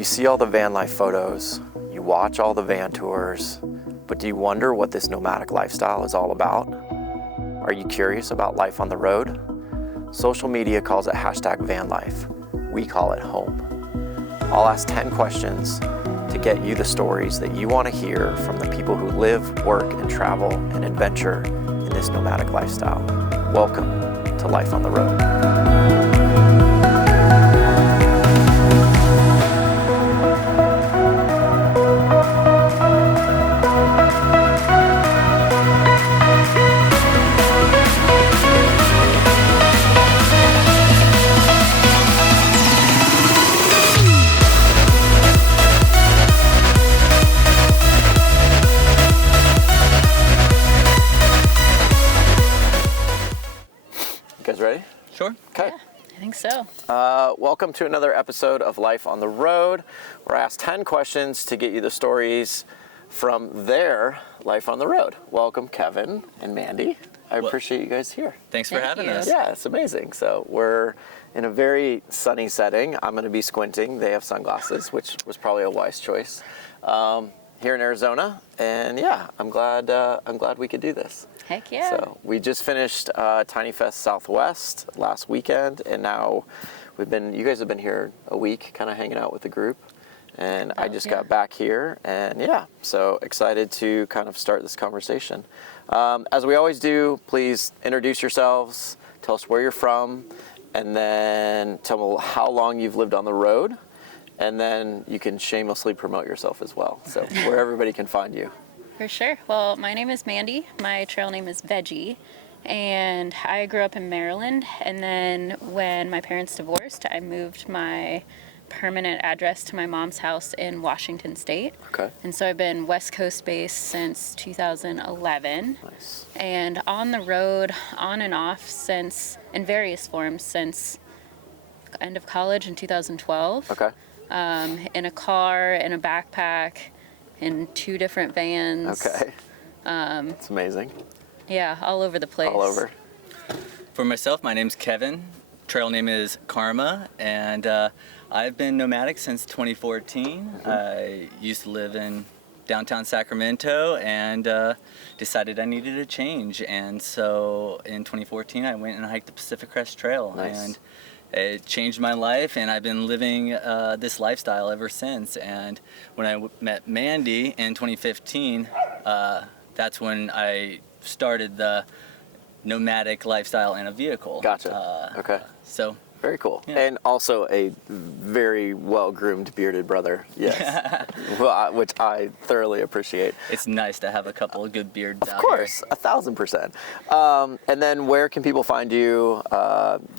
You see all the van life photos, you watch all the van tours, but do you wonder what this nomadic lifestyle is all about? Are you curious about life on the road? Social media calls it #vanlife. We call it home. I'll ask 10 questions to get you the stories that you want to hear from the people who live, work, and travel and adventure in this nomadic lifestyle. Welcome to Life on the Road. Ready? Sure. Okay. Yeah, I think so. Welcome to another episode of Life on the Road, where I ask 10 questions to get you the stories from their life on the road. Welcome, Kevin and Mandy. I appreciate you guys here. Thanks for having us. Yeah, it's amazing. So we're in a very sunny setting. I'm going to be squinting. They have sunglasses, which was probably a wise choice. Here in Arizona, and yeah, I'm glad we could do this. Heck yeah. So we just finished Tiny Fest Southwest last weekend, and now you guys have been here a week, kind of hanging out with the group, and I just got back here, and yeah, so excited to kind of start this conversation. As we always do, please introduce yourselves, tell us where you're from, and then tell me how long you've lived on the road. And then you can shamelessly promote yourself as well. So where everybody can find you. For sure. Well, my name is Mandy. My trail name is Veggie. And I grew up in Maryland. And then when my parents divorced, I moved my permanent address to my mom's house in Washington State. Okay. And so I've been West Coast based since 2011. Nice. And on the road, on and off since, in various forms, since end of college in 2012. Okay. In a car, in a backpack, in 2 different vans. Okay. That's amazing. Yeah, all over the place. All over. For myself, my name's Kevin. Trail name is Karma, and I've been nomadic since 2014. Mm-hmm. I used to live in downtown Sacramento and decided I needed a change. And so in 2014, I went and hiked the Pacific Crest Trail. Nice. And it changed my life, and I've been living this lifestyle ever since. And when I met Mandy in 2015, that's when I started the nomadic lifestyle in a vehicle. Gotcha. Okay. So. Very cool. Yeah. And also a very well-groomed bearded brother. Yes. Well, which I thoroughly appreciate. It's nice to have a couple of good beards out Of course, 1,000%. And then where can people find you?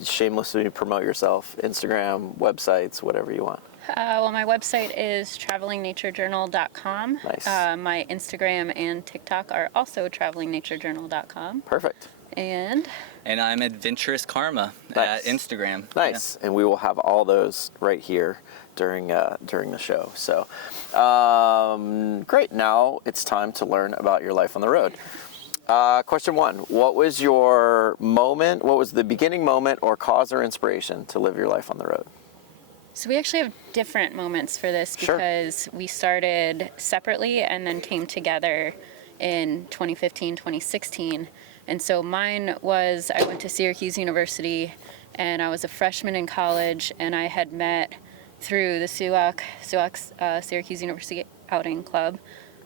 Shamelessly promote yourself. Instagram, websites, whatever you want. Well, my website is travelingnaturejournal.com. Nice. My Instagram and TikTok are also travelingnaturejournal.com. Perfect. And I'm Adventurous Karma at Instagram. Nice. Yeah. And we will have all those right here during the show. So great. Now it's time to learn about your life on the road. Question 1. What was your moment? What was the beginning moment or cause or inspiration to live your life on the road? so we actually have different moments for this because we started separately and then came together in 2015, 2016. And so mine was, I went to Syracuse University and I was a freshman in college, and I had met through the Syracuse University Outing Club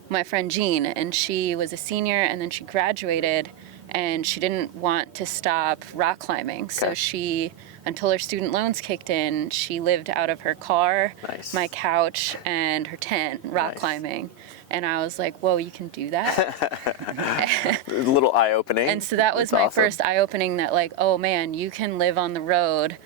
my friend Jean, and she was a senior and then she graduated and she didn't want to stop rock climbing. So she, until her student loans kicked in, she lived out of her car, my couch, and her tent, rock climbing. And I was like, whoa, you can do that? A little eye-opening. And so that was my first eye-opening that, like, oh man, you can live on the road,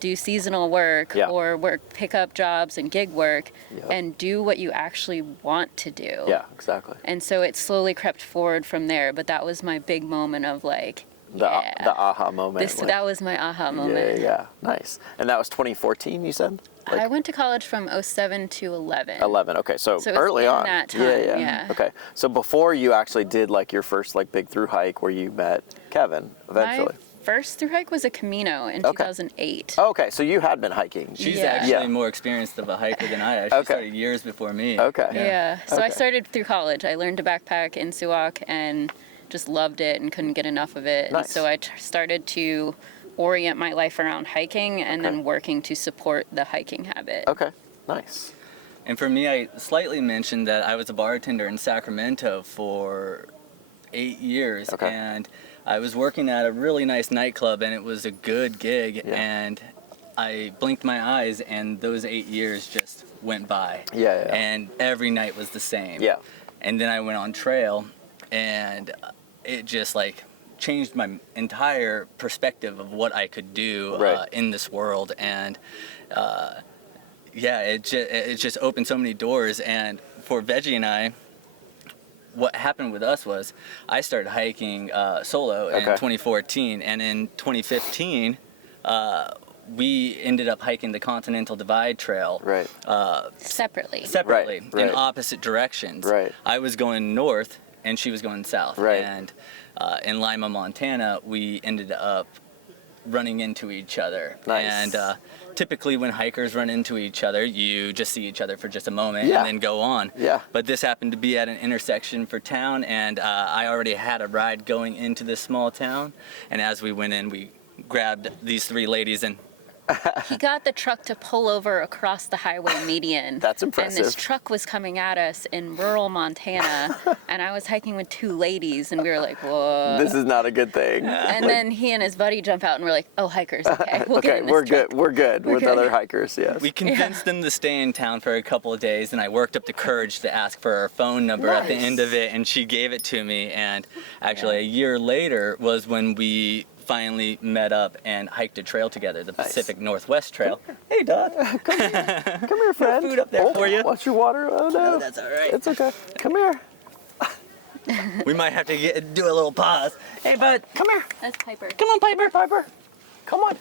do seasonal work or work pickup jobs and gig work and do what you actually want to do. Yeah, exactly. And so it slowly crept forward from there, but that was my big moment of like, the aha moment. That was my aha moment. Yeah, nice. And that was 2014, you said? I went to college from 07 to 11. 11, okay, so it was early on. that time, yeah. Okay, so before you actually did like your first like big through hike where you met Kevin eventually. first through hike was a Camino in 2008. Okay, so you had been hiking. She's Yeah. actually more experienced of a hiker than I am. She started years before me. Okay. Yeah. So I Okay. started through college. I learned to backpack in Suwak and just loved it and couldn't get enough of it. Nice. And so I started to orient my life around hiking and then working to support the hiking habit. Okay, nice. And for me, I slightly mentioned that I was a bartender in Sacramento for 8 years. Okay. And I was working at a really nice nightclub, and it was a good gig. Yeah. And I blinked my eyes, and those 8 years just went by. Yeah. And every night was the same. Yeah. And then I went on trail, and it just like changed my entire perspective of what I could do in this world. And it just opened so many doors. And for Veggie and I, what happened with us was I started hiking solo in 2014, and in 2015 we ended up hiking the Continental Divide Trail Separately. in opposite directions. Right. I was going north and she was going south. Right. And in Lima, Montana, we ended up running into each other. Nice. And typically when hikers run into each other, you just see each other for just a moment Yeah. and then go on. Yeah. But this happened to be at an intersection for town, and I already had a ride going into this small town. And as we went in, we grabbed these three ladies and He got the truck to pull over across the highway median. That's impressive. And this truck was coming at us in rural Montana, and I was hiking with two ladies, and we were like, whoa. This is not a good thing. And then he and his buddy jump out, and we're like, oh, hikers, okay, we'll get in this we're truck. good. We're good with good. other hikers. Yes. we convinced them to stay in town for a couple of days, and I worked up the courage to ask for her phone number at the Nice. end of it, and she gave it to me. And actually, a year later was when we finally met up and hiked a trail together, the Pacific Northwest Trail. Hey, Dad. Come here, friend. Food up there for you. Watch your water. Oh no. No, that's all right. It's okay. Come here. We might have to do a little pause. Hey, bud, come here. That's Piper. Come on, Piper. Piper. Come on.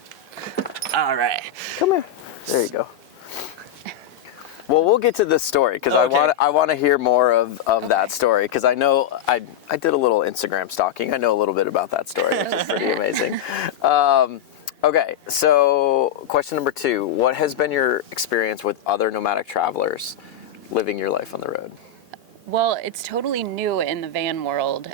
All right. Come here. There you go. Well, we'll get to this story because Okay. I want to hear more of that story because I know I did a little Instagram stalking. I know a little bit about that story, which is pretty amazing. Okay, so question number 2: what has been your experience with other nomadic travelers living your life on the road? Well, it's totally new in the van world.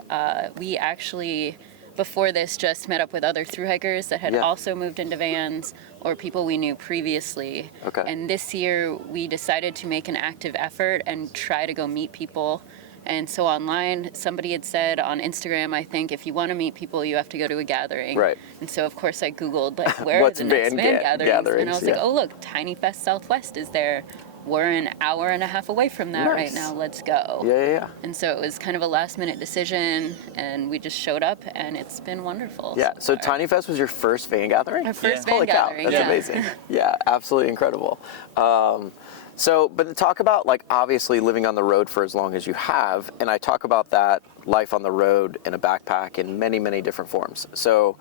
We actually, before this, just met up with other thru hikers that had also moved into vans or people we knew previously. Okay. And this year we decided to make an active effort and try to go meet people. And so online, somebody had said on Instagram, I think, if you want to meet people, you have to go to a gathering. Right. And so, of course, I Googled, like, where are What's the next van gatherings? And I was like, yeah. oh, look, Tiny Fest Southwest is there. We're an hour and a half away from that right Nice. now. Let's go. Yeah. And so it was kind of a last minute decision, and we just showed up, and it's been wonderful. Yeah. So far. Tiny Fest was your first van gathering? Our first van Holy cow, gathering. that's yeah. amazing. Yeah, absolutely incredible. But talk about, like, obviously living on the road for as long as you have, and I talk about that life on the road in a backpack in many, many different forms. So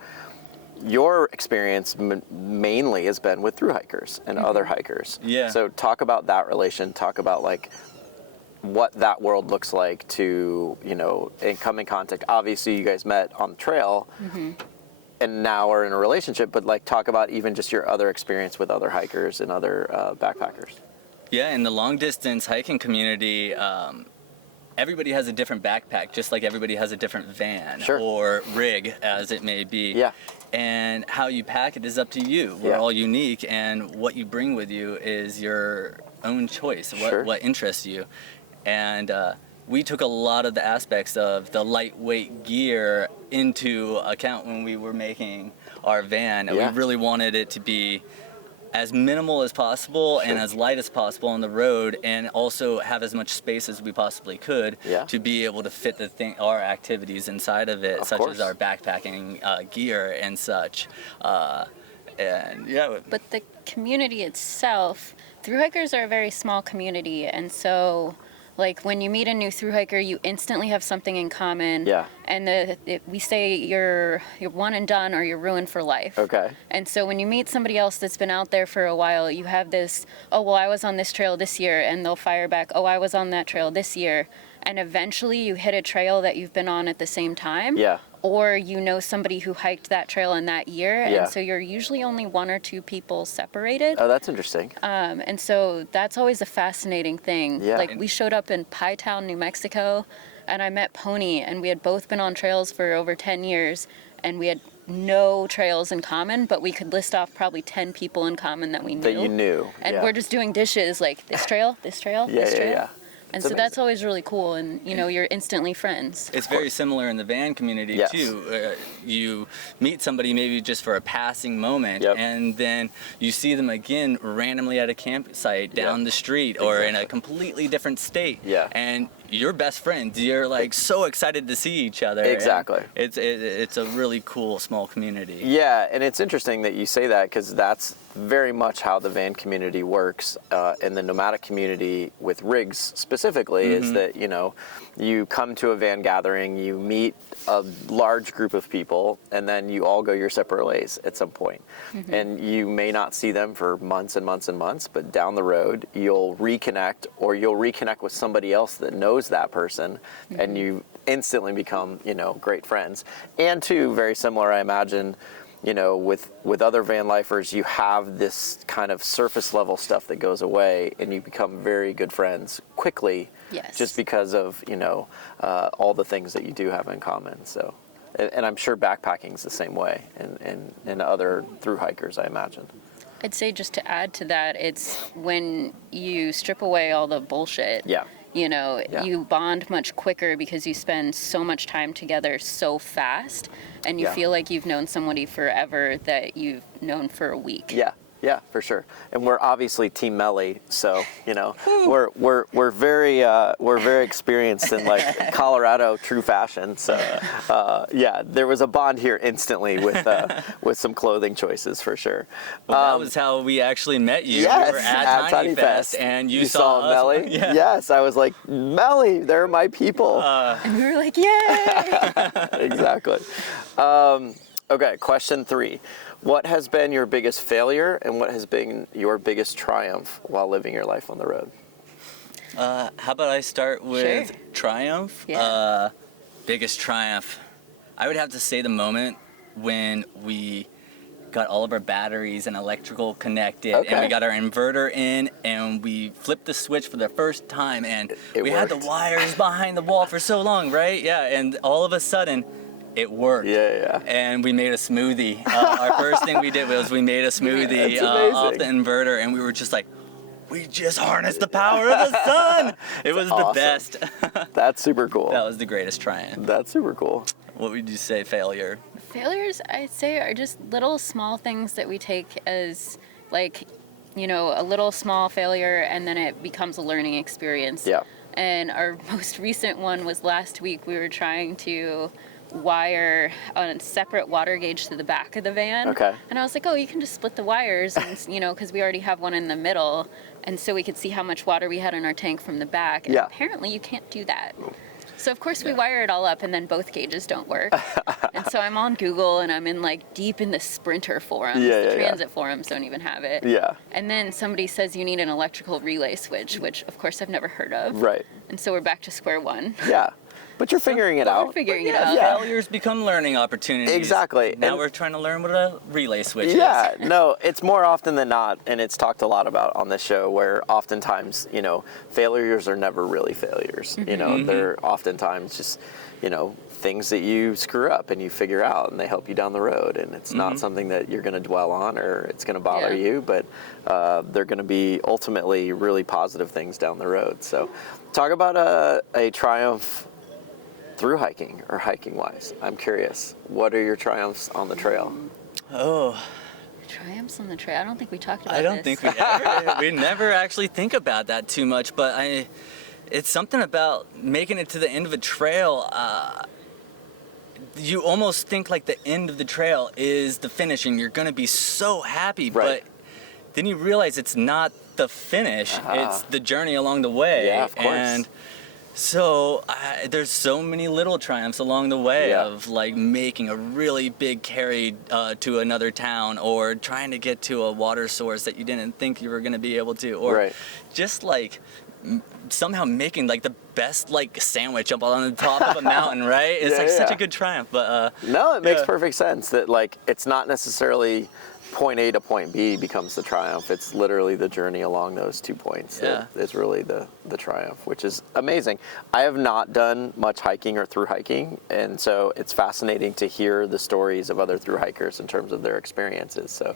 your experience mainly has been with thru hikers and other hikers. Yeah. So talk about that relation. Talk about, like, what that world looks like to, and come in contact. Obviously, you guys met on the trail. And now are in a relationship, but, like, talk about even just your other experience with other hikers and other backpackers. Yeah, in the long distance hiking community, everybody has a different backpack, just like everybody has a different van or rig, as it may be. Yeah. And how you pack it is up to you. We're all unique, and what you bring with you is your own choice, what interests you. And we took a lot of the aspects of the lightweight gear into account when we were making our van. Yeah. We really wanted it to be as minimal as possible and as light as possible on the road, and also have as much space as we possibly could to be able to fit our activities inside of it, such as our backpacking gear and such. But the community itself, thru hikers are a very small community, and so, like, when you meet a new thru hiker, you instantly have something in common. Yeah. And we say you're one and done, or you're ruined for life. Okay. And so when you meet somebody else that's been out there for a while, you have this, oh, well, I was on this trail this year, and they'll fire back, oh, I was on that trail this year. And eventually you hit a trail that you've been on at the same time. Yeah. or you know somebody who hiked that trail in that year, Yeah. and so you're usually only 1 or 2 people separated. Oh, that's interesting. And so that's always a fascinating thing. Yeah. Like, we showed up in Pie Town, New Mexico, and I met Pony, and we had both been on trails for over 10 years, and we had no trails in common, but we could list off probably 10 people in common that we knew. That you knew. And yeah. we're just doing dishes, like this trail, this trail, Yeah, this yeah, trail. yeah. And It's so that's amazing. always really cool, and you know, you're instantly friends. It's very similar in the van community Yes. too. You meet somebody maybe just for a passing moment, Yep. and then you see them again randomly at a campsite down Yep. the street or in a completely different state. Yeah. And you're best friends. You're like so excited to see each other. and Exactly. It's a really cool small community. Yeah, and it's interesting that you say that, because that's very much how the van community works. In the nomadic community with rigs specifically, is that, you know, you come to a van gathering, you meet a large group of people, and then you all go your separate ways at some point. And you may not see them for months and months and months, but down the road you'll reconnect, or you'll reconnect with somebody else that knows that person, and you instantly become, you know, great friends. And too, very similar, I imagine, you know, with other van lifers, you have this kind of surface level stuff that goes away, and you become very good friends quickly. Yes. Just because of, you know, all the things that you do have in common. So, and I'm sure backpacking's the same way, and other thru hikers, I imagine. I'd say, just to add to that, it's when you strip away all the bullshit. Yeah. You know, Yeah. you bond much quicker because you spend so much time together so fast, and you Yeah. feel like you've known somebody forever that you've known for a week. Yeah. Yeah, for sure. And we're obviously Team Melly, so you know we're very experienced in like Colorado true fashion. So yeah, there was a bond here instantly with some clothing choices for sure. Well, that was how we actually met you. Yes, We were at Tiny Fest, and you saw us. Melly. Yeah. Yes, I was like, Melly, they're my people. And we were like, yay! Exactly. Okay, question 3. What has been your biggest failure, and what has been your biggest triumph while living your life on the road? How about I start with Sure. triumph? Yeah. Biggest triumph. I would have to say the moment when we got all of our batteries and electrical connected, and Okay. we got our inverter in, and we flipped the switch for the first time, and It we had the worked. wires behind the wall for so long, right? Yeah, and all of a sudden, it worked. Yeah. And we made a smoothie. Our first thing we did was we made a smoothie That's off the amazing. inverter, and we were just like, we just harnessed the power of the sun. It was awesome. the best. That's super cool. That was the greatest triumph. That's super cool. What would you say, failure? Failures, I'd say, are just little small things that we take as, like, you know, a little small failure, and then it becomes a learning experience. Yeah. And our most recent one was last week. We were trying to wire a separate water gauge to the back of the van. Okay. And I was like, oh, you can just split the wires, and, you know, because we already have one in the middle, and so we could see how much water we had in our tank from the back. And Yeah. apparently you can't do that. So of course we wire it all up, and then both gauges don't work. And so I'm on Google, and I'm in like deep in the Sprinter forums. Yeah, The yeah. transit forums don't even have it. Yeah. And then somebody says you need an electrical relay switch, which of course I've never heard of. Right. And so we're back to square one. Yeah. But you're figuring it But out. we're figuring it Yeah, out. failures become learning opportunities. Exactly. Now And- we're trying to learn what a relay switch Yeah, is. no, it's more often than not, and it's talked a lot about on this show, where oftentimes, you know, failures are never really failures. You know, they're oftentimes just, you know, things that you screw up and you figure out, and they help you down the road. And it's not something that you're going to dwell on or it's going to bother Yeah. you, but they're going to be ultimately really positive things down the road. So talk about a triumph through hiking or hiking wise. I'm curious, what are your triumphs on the trail? Oh, Triumphs on the trail. I don't think we talked about I don't this. think we never actually think about that too much, but it's something about making it to the end of a trail. You almost think like the end of the trail is the finish, and you're gonna be so happy, Right. but then you realize it's not the finish; it's the journey along the way. Yeah, of course. And so there's so many little triumphs along the way Yeah. of like making a really big carry to another town, or trying to get to a water source that you didn't think you were going to be able to, or Right. just like somehow making like the best like sandwich up on the top of a mountain, right? It's like such a good triumph. But no, it makes perfect sense that like it's not necessarily point A to point B becomes the triumph. It's literally the journey along those 2 points that is really the triumph, which is amazing. I have not done much hiking or through hiking, and so it's fascinating to hear the stories of other through hikers in terms of their experiences. So,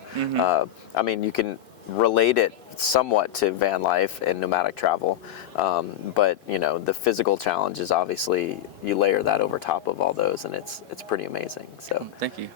I mean, you can relate it somewhat to van life and nomadic travel, but you know, the physical challenges, obviously you layer that over top of all those, and it's pretty amazing. So thank you.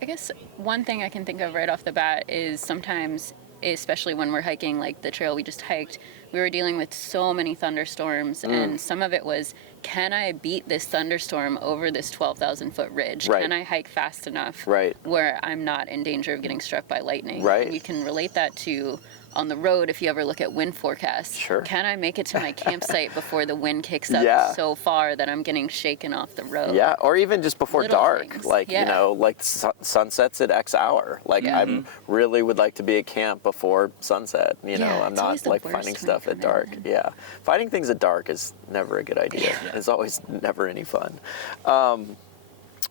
I guess one thing I can think of right off the bat is sometimes, especially when we're hiking like the trail we just hiked, we were dealing with so many thunderstorms, and some of it was, can I beat this thunderstorm over this 12,000 foot ridge? Right. Can I hike fast enough Right. where I'm not in danger of getting struck by lightning? Right. And you can relate that to on the road if you ever look at wind forecasts. Sure. Can I make it to my campsite before the wind kicks up so far that I'm getting shaken off the road? Yeah, or even just before Little dark, things. like, you know, like sunsets at X hour. Like, I really would like to be at camp before sunset. You know, I'm it's always not the like worst finding when stuff you at come dark. in. Yeah. Finding things at dark is never a good idea. It's always never any fun.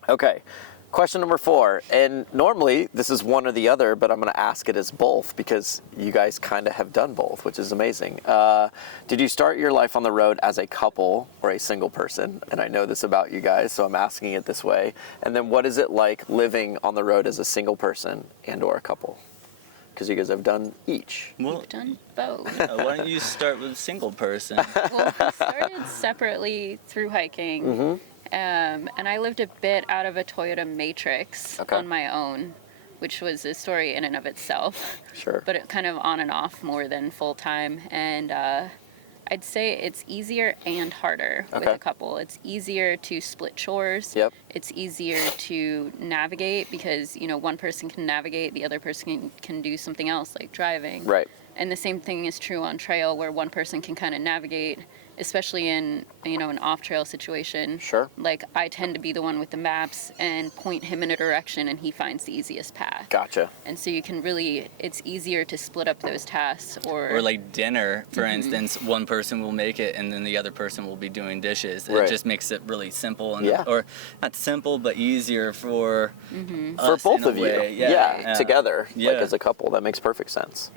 Okay. Question number 4, and normally this is one or the other, but I'm going to ask it as both because you guys kind of have done both, which is amazing. Did you start your life on the road as a couple or a single person? And I know this about you guys, so I'm asking it this way. And then what is it like living on the road as a single person and or a couple? Because you guys have done each. Well, We've done both. why don't you start with a single person? Well, we started separately through hiking, and I lived a bit out of a Toyota Matrix on my own, which was a story in and of itself. Sure. But it kind of on and off more than full time, and I'd say it's easier and harder with a couple. It's easier to split chores. Yep. It's easier to navigate because, you know, one person can navigate, the other person can do something else like driving. Right. And the same thing is true on trail where one person can kind of navigate, especially in, you know, an off-trail situation. Sure. Like, I tend to be the one with the maps and point him in a direction and he finds the easiest path. Gotcha. And so you can really, it's easier to split up those tasks Or like dinner, for instance, one person will make it and then the other person will be doing dishes. Right. It just makes it really simple, and Yeah. or not simple, but easier for For us both in a of you. way. Yeah, together, like Yeah. as a couple. That makes perfect sense.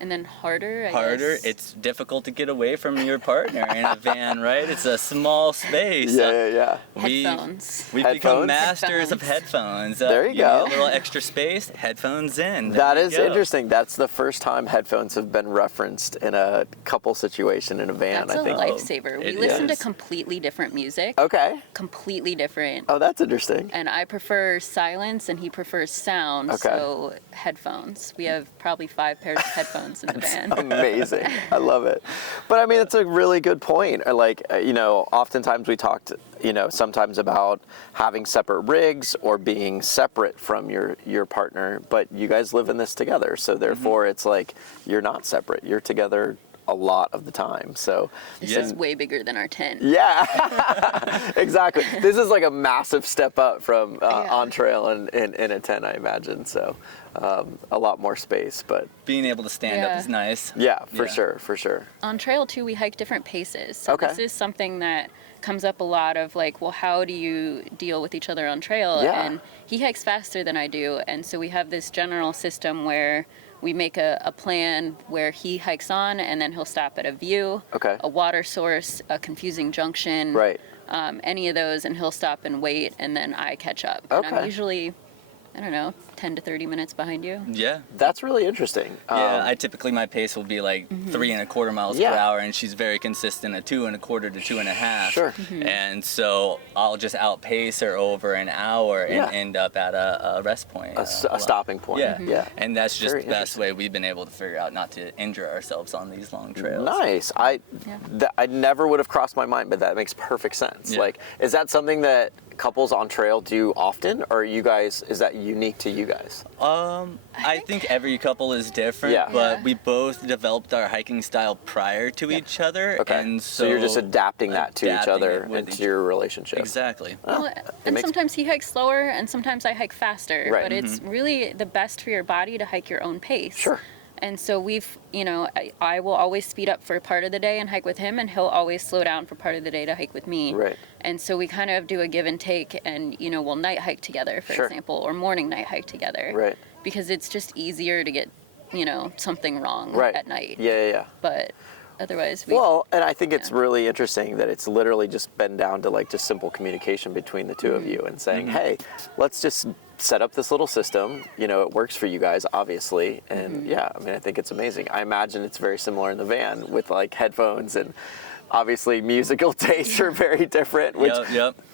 And then harder, I Harder. guess. It's difficult to get away from your partner in a van, right? It's a small space. Yeah. Headphones. We've Headphones? become masters of headphones. There you go. Need a little extra space, headphones in. That There is you go. interesting. That's the first time headphones have been referenced in a couple situation in a van, That's I think. a lifesaver. We It listen to is. completely different music. Okay. Completely different. Oh, that's interesting. And I prefer silence and he prefers sound, Okay. so headphones. We have probably 5 pairs of headphones in the van. Amazing. I love it. But I mean, it's a really good point. Like, you know, oftentimes we talked, you know, sometimes about having separate rigs or being separate from your partner, but you guys live in this together. So therefore it's like, you're not separate. You're together a lot of the time. So This is way bigger than our tent. yeah, exactly. This is like a massive step up from on trail and in a tent, I imagine. So a lot more space, but Being able to stand up is nice. yeah, for Yeah. sure. On trail too, we hike different paces. So Okay. this is something that comes up a lot of like, well, how do you deal with each other on trail? Yeah. And he hikes faster than I do. And so we have this general system where we make a plan where he hikes on and then he'll stop at a view, Okay. a water source, a confusing junction, Right. any of those, and he'll stop and wait, and then I catch up. And I'm Okay. usually, I don't know, 10 to 30 minutes behind you. Yeah. That's really interesting. Yeah, I typically my pace will be like 3.25 miles Yeah. per hour, and she's very consistent at 2.25 to 2.5. Sure. And so I'll just outpace her over an hour and Yeah. end up at a rest point, a stopping point. Yeah, Yeah. And that's just Very the best way we've been able to figure out not to injure ourselves on these long trails. Nice. I never would have crossed my mind, but that makes perfect sense. Yeah. Like, is that something that couples on trail do often, or you guys, is that unique to you guys? I think every couple is different, Yeah. but Yeah. we both developed our hiking style prior to each other, Okay. and so you're just adapting that to each adapting other it with and to each- your relationship. Exactly. Well, and makes- sometimes he hikes slower, and sometimes I hike faster. Right. But it's really the best for your body to hike your own pace. Sure. And so we've, I will always speed up for part of the day and hike with him, and he'll always slow down for part of the day to hike with me. Right. And so we kind of do a give and take, and, we'll night hike together, for example, or morning night hike together. Right. Because it's just easier to get, something wrong at night. Yeah. But otherwise, and I think it's really interesting that it's literally just been down to like just simple communication between the two of you and saying, hey, let's just set up this little system. It works for you guys, obviously. And I think it's amazing. I imagine it's very similar in the van with like headphones, and obviously musical tastes are very different, which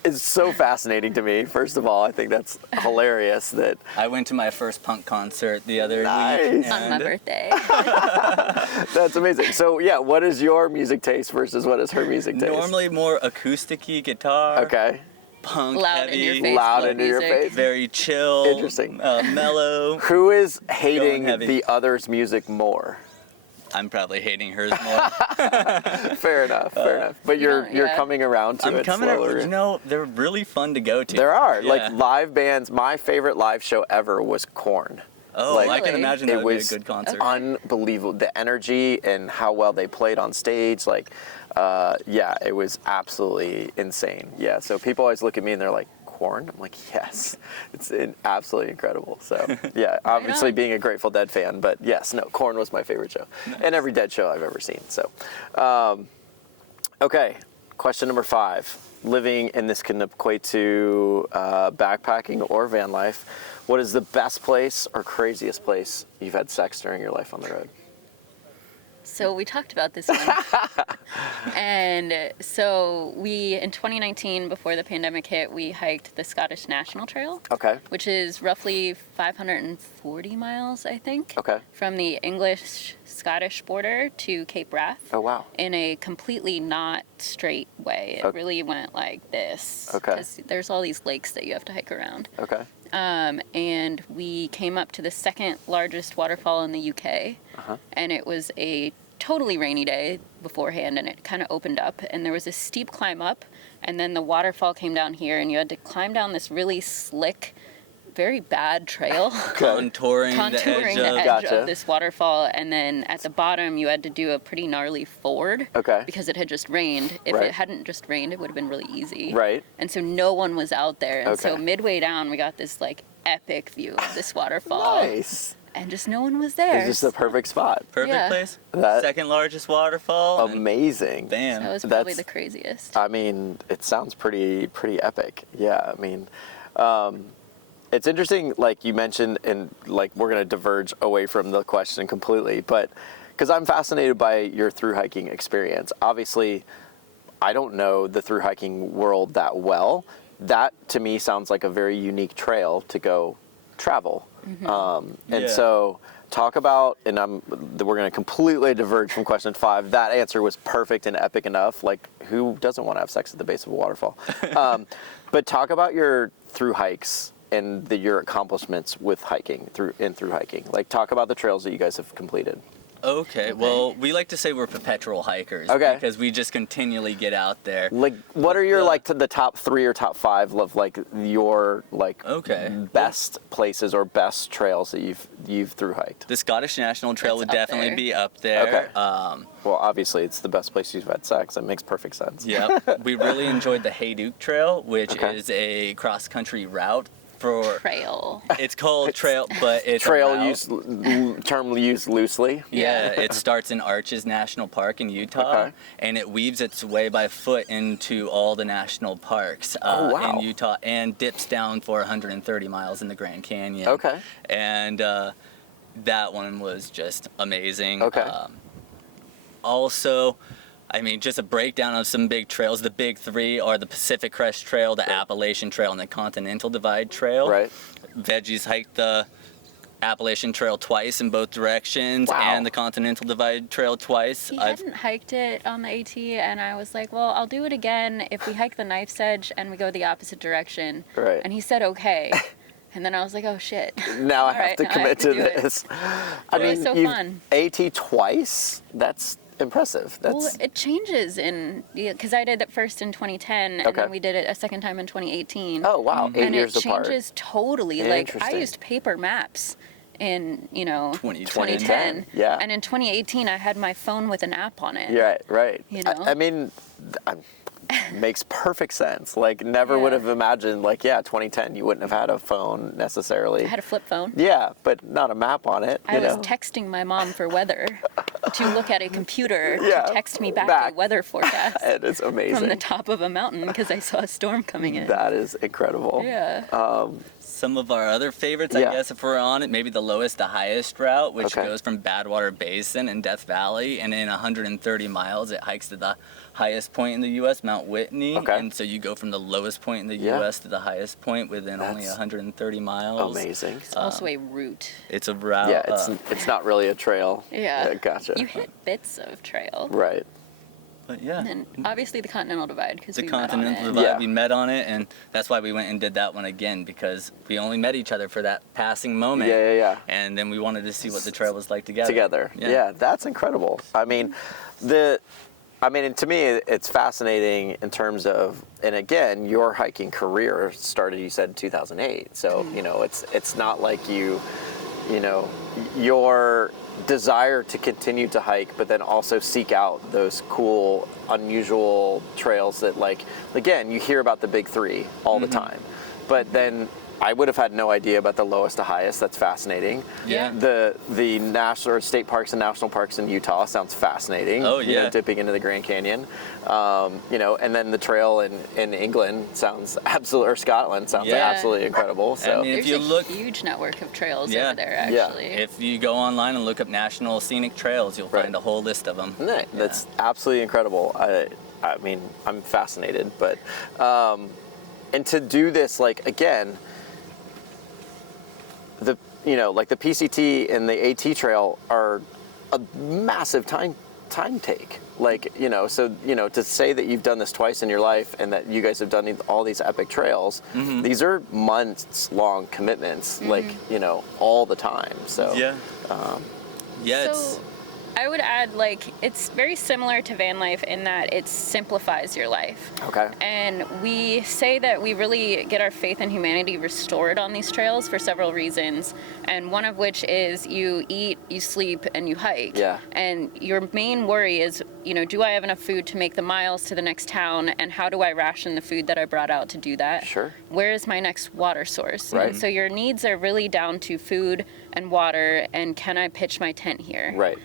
is so fascinating to me. First of all, I think that's hilarious that I went to my first punk concert the other Nice. week. on my birthday. That's amazing. So what is your music taste versus what is her music taste? Normally more acoustic-y guitar. Okay. Punk, Loud heavy, in your face. Loud club into your music. face. very chill. Interesting. Mellow. Who is hating heavy. the other's music more? I'm probably hating hers more. Fair enough. But you're yeah. coming around to I'm it coming slowly. they're really fun to go to. There are Yeah. like live bands. My favorite live show ever was Korn. Oh, like, I can Really? imagine It that would be a was good concert. unbelievable. The energy and how well they played on stage, like, it was absolutely insane. Yeah, so people always look at me and they're like, Korn? I'm like, yes, it's absolutely incredible. So, yeah, obviously on. being a Grateful Dead fan, but yes, no, Korn was my favorite show. Nice. And every Dead show I've ever seen. So, okay, question number 5. Living, and this can equate to backpacking or van life. What is the best place or craziest place you've had sex during your life on the road? So we talked about this one. And so in 2019, before the pandemic hit, we hiked the Scottish National Trail. Okay. Which is roughly 540 miles, I think. Okay. From the English-Scottish border to Cape Wrath. Oh, wow. In a completely not straight way. It Okay. really went like this. Okay. Because there's all these lakes that you have to hike around. Okay. And we came up to the second largest waterfall in the UK. And it was a totally rainy day beforehand, and it kind of opened up, and there was a steep climb up, and then the waterfall came down here, and you had to climb down this really slick, very bad trail. Contouring the edge of... Gotcha. of this waterfall, and then at the bottom you had to do a pretty gnarly ford. Okay. Because it had just rained. If Right. it hadn't just rained, it would have been really easy. Right. And so no one was out there, and so Okay. midway down we got this like epic view of this waterfall. Nice. And just no one was there. It's just the perfect spot. Perfect Yeah. place. That- Second largest waterfall. and Amazing. Bam. That was probably That's- the craziest. I mean, it sounds pretty epic. Yeah, I mean, it's interesting, like you mentioned, and like we're going to diverge away from the question completely, but because I'm fascinated by your thru hiking experience. Obviously, I don't know the thru hiking world that well. That to me sounds like a very unique trail to go travel. And Yeah. so talk about, and we're going to completely diverge from question 5. That answer was perfect and epic enough. Like, who doesn't want to have sex at the base of a waterfall? But talk about your thru hikes and your accomplishments with hiking through hiking. Like, talk about the trails that you guys have completed. Okay, well, we like to say we're perpetual hikers. Okay. Because we just continually get out there. Like, what are your the top 3 or top 5 of like your Okay. best places or best trails that you've thru hiked? The Scottish National Trail It's would up definitely there. be up there. Okay. Well, obviously, it's the best place you've had sex. That makes perfect sense. Yeah, we really enjoyed the Hayduke Trail, which Okay. is a cross-country route for. Trail. It's called trail, but it's a Trail route. term used loosely. Yeah, it starts in Arches National Park in Utah, Okay. and it weaves its way by foot into all the national parks Oh, wow. in Utah, and dips down for 130 miles in the Grand Canyon. Okay. And that one was just amazing. Okay. Also, I mean, just a breakdown of some big trails. The big 3 are the Pacific Crest Trail, the Appalachian Trail, and the Continental Divide Trail. Right. Veggie's hiked the Appalachian Trail twice in both directions, Wow. and the Continental Divide Trail twice. He hadn't hiked it on the AT, and I was like, well, I'll do it again if we hike the Knife's Edge and we go the opposite direction. Right. And he said, okay. And then I was like, oh, shit. Now I All have right, to now I commit have to to do it. this. It was so you've fun. AT twice? That's impressive. That's Well, it changes because I did it first in 2010, and Okay. then we did it a second time in 2018. oh wow, 8 and years it apart. changes totally. Like, I Interesting. used paper maps in 2010. Yeah. And in 2018, I had my phone with an app on it. Yeah, right. You know? I mean, makes perfect sense. Like, never would have imagined, like, 2010, you wouldn't have had a phone necessarily. I had a flip phone. Yeah, but not a map on it. I was texting my mom for weather to look at a computer to text me back a weather forecast. It is amazing. From the top of a mountain because I saw a storm coming in. That is incredible. Yeah. Some of our other favorites, I guess, if we're on it, maybe the lowest to highest route, which goes from Badwater Basin in Death Valley, and in 130 miles, it hikes to the highest point in the U.S., Mount Whitney. Okay. And so you go from the lowest point in the U.S. to the highest point within only 130 miles. Amazing. It's also a route. It's a route. Yeah, it's not really a trail. Yeah. Gotcha. You hit bits of trail. Right. But yeah. And obviously the Continental Divide because The we Continental met on it. Divide, we met on it, and that's why we went and did that one again, because we only met each other for that passing moment. Yeah. And then we wanted to see what the trail was like together. Yeah, that's incredible. I mean, and to me, it's fascinating in terms of, and again, your hiking career started, you said, in 2008. So, it's not like your desire to continue to hike, but then also seek out those cool, unusual trails that, like, again, you hear about the big three all the time, but then I would have had no idea about the lowest to highest. That's fascinating. Yeah. The national or state parks and national parks in Utah sounds fascinating. Oh, yeah. Dipping into the Grand Canyon, and then the trail in England sounds absolutely, or Scotland sounds absolutely incredible. So I mean, if There's you look, huge network of trails Yeah. over there, actually. if you go online and look up National Scenic Trails, you'll find a whole list of them. That's absolutely incredible. I mean, I'm fascinated, but and to do this, like, again, the PCT and the AT trail are a massive time take. Like, so, to say that you've done this twice in your life and that you guys have done all these epic trails, these are months long commitments, like, all the time. So, So I would add, like, it's very similar to van life in that it simplifies your life. Okay. And we say that we really get our faith in humanity restored on these trails for several reasons. And one of which is you eat, you sleep, and you hike. Yeah. And your main worry is, do I have enough food to make the miles to the next town? And how do I ration the food that I brought out to do that? Sure. Where is my next water source? Right. And so your needs are really down to food and water, and can I pitch my tent here? Right.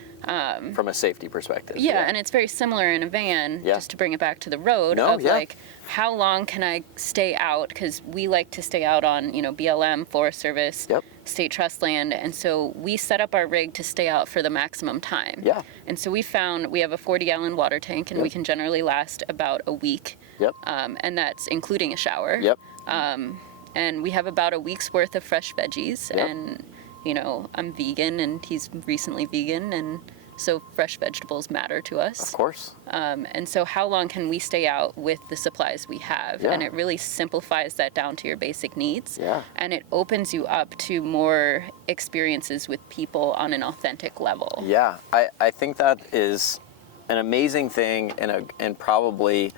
From a safety perspective. Yeah, and it's very similar in a van, just to bring it back to the road, like, how long can I stay out? Because we like to stay out on, BLM, Forest Service, state trust land, and so we set up our rig to stay out for the maximum time. Yeah. And so we found we have a 40-gallon water tank, and we can generally last about a week. Yep. And that's including a shower. Yep. And we have about a week's worth of fresh veggies, and I'm vegan and he's recently vegan, and so fresh vegetables matter to us. Of course. And so how long can we stay out with the supplies we have? Yeah. And it really simplifies that down to your basic needs. Yeah. And it opens you up to more experiences with people on an authentic level. Yeah, I think that is an amazing thing, and probably,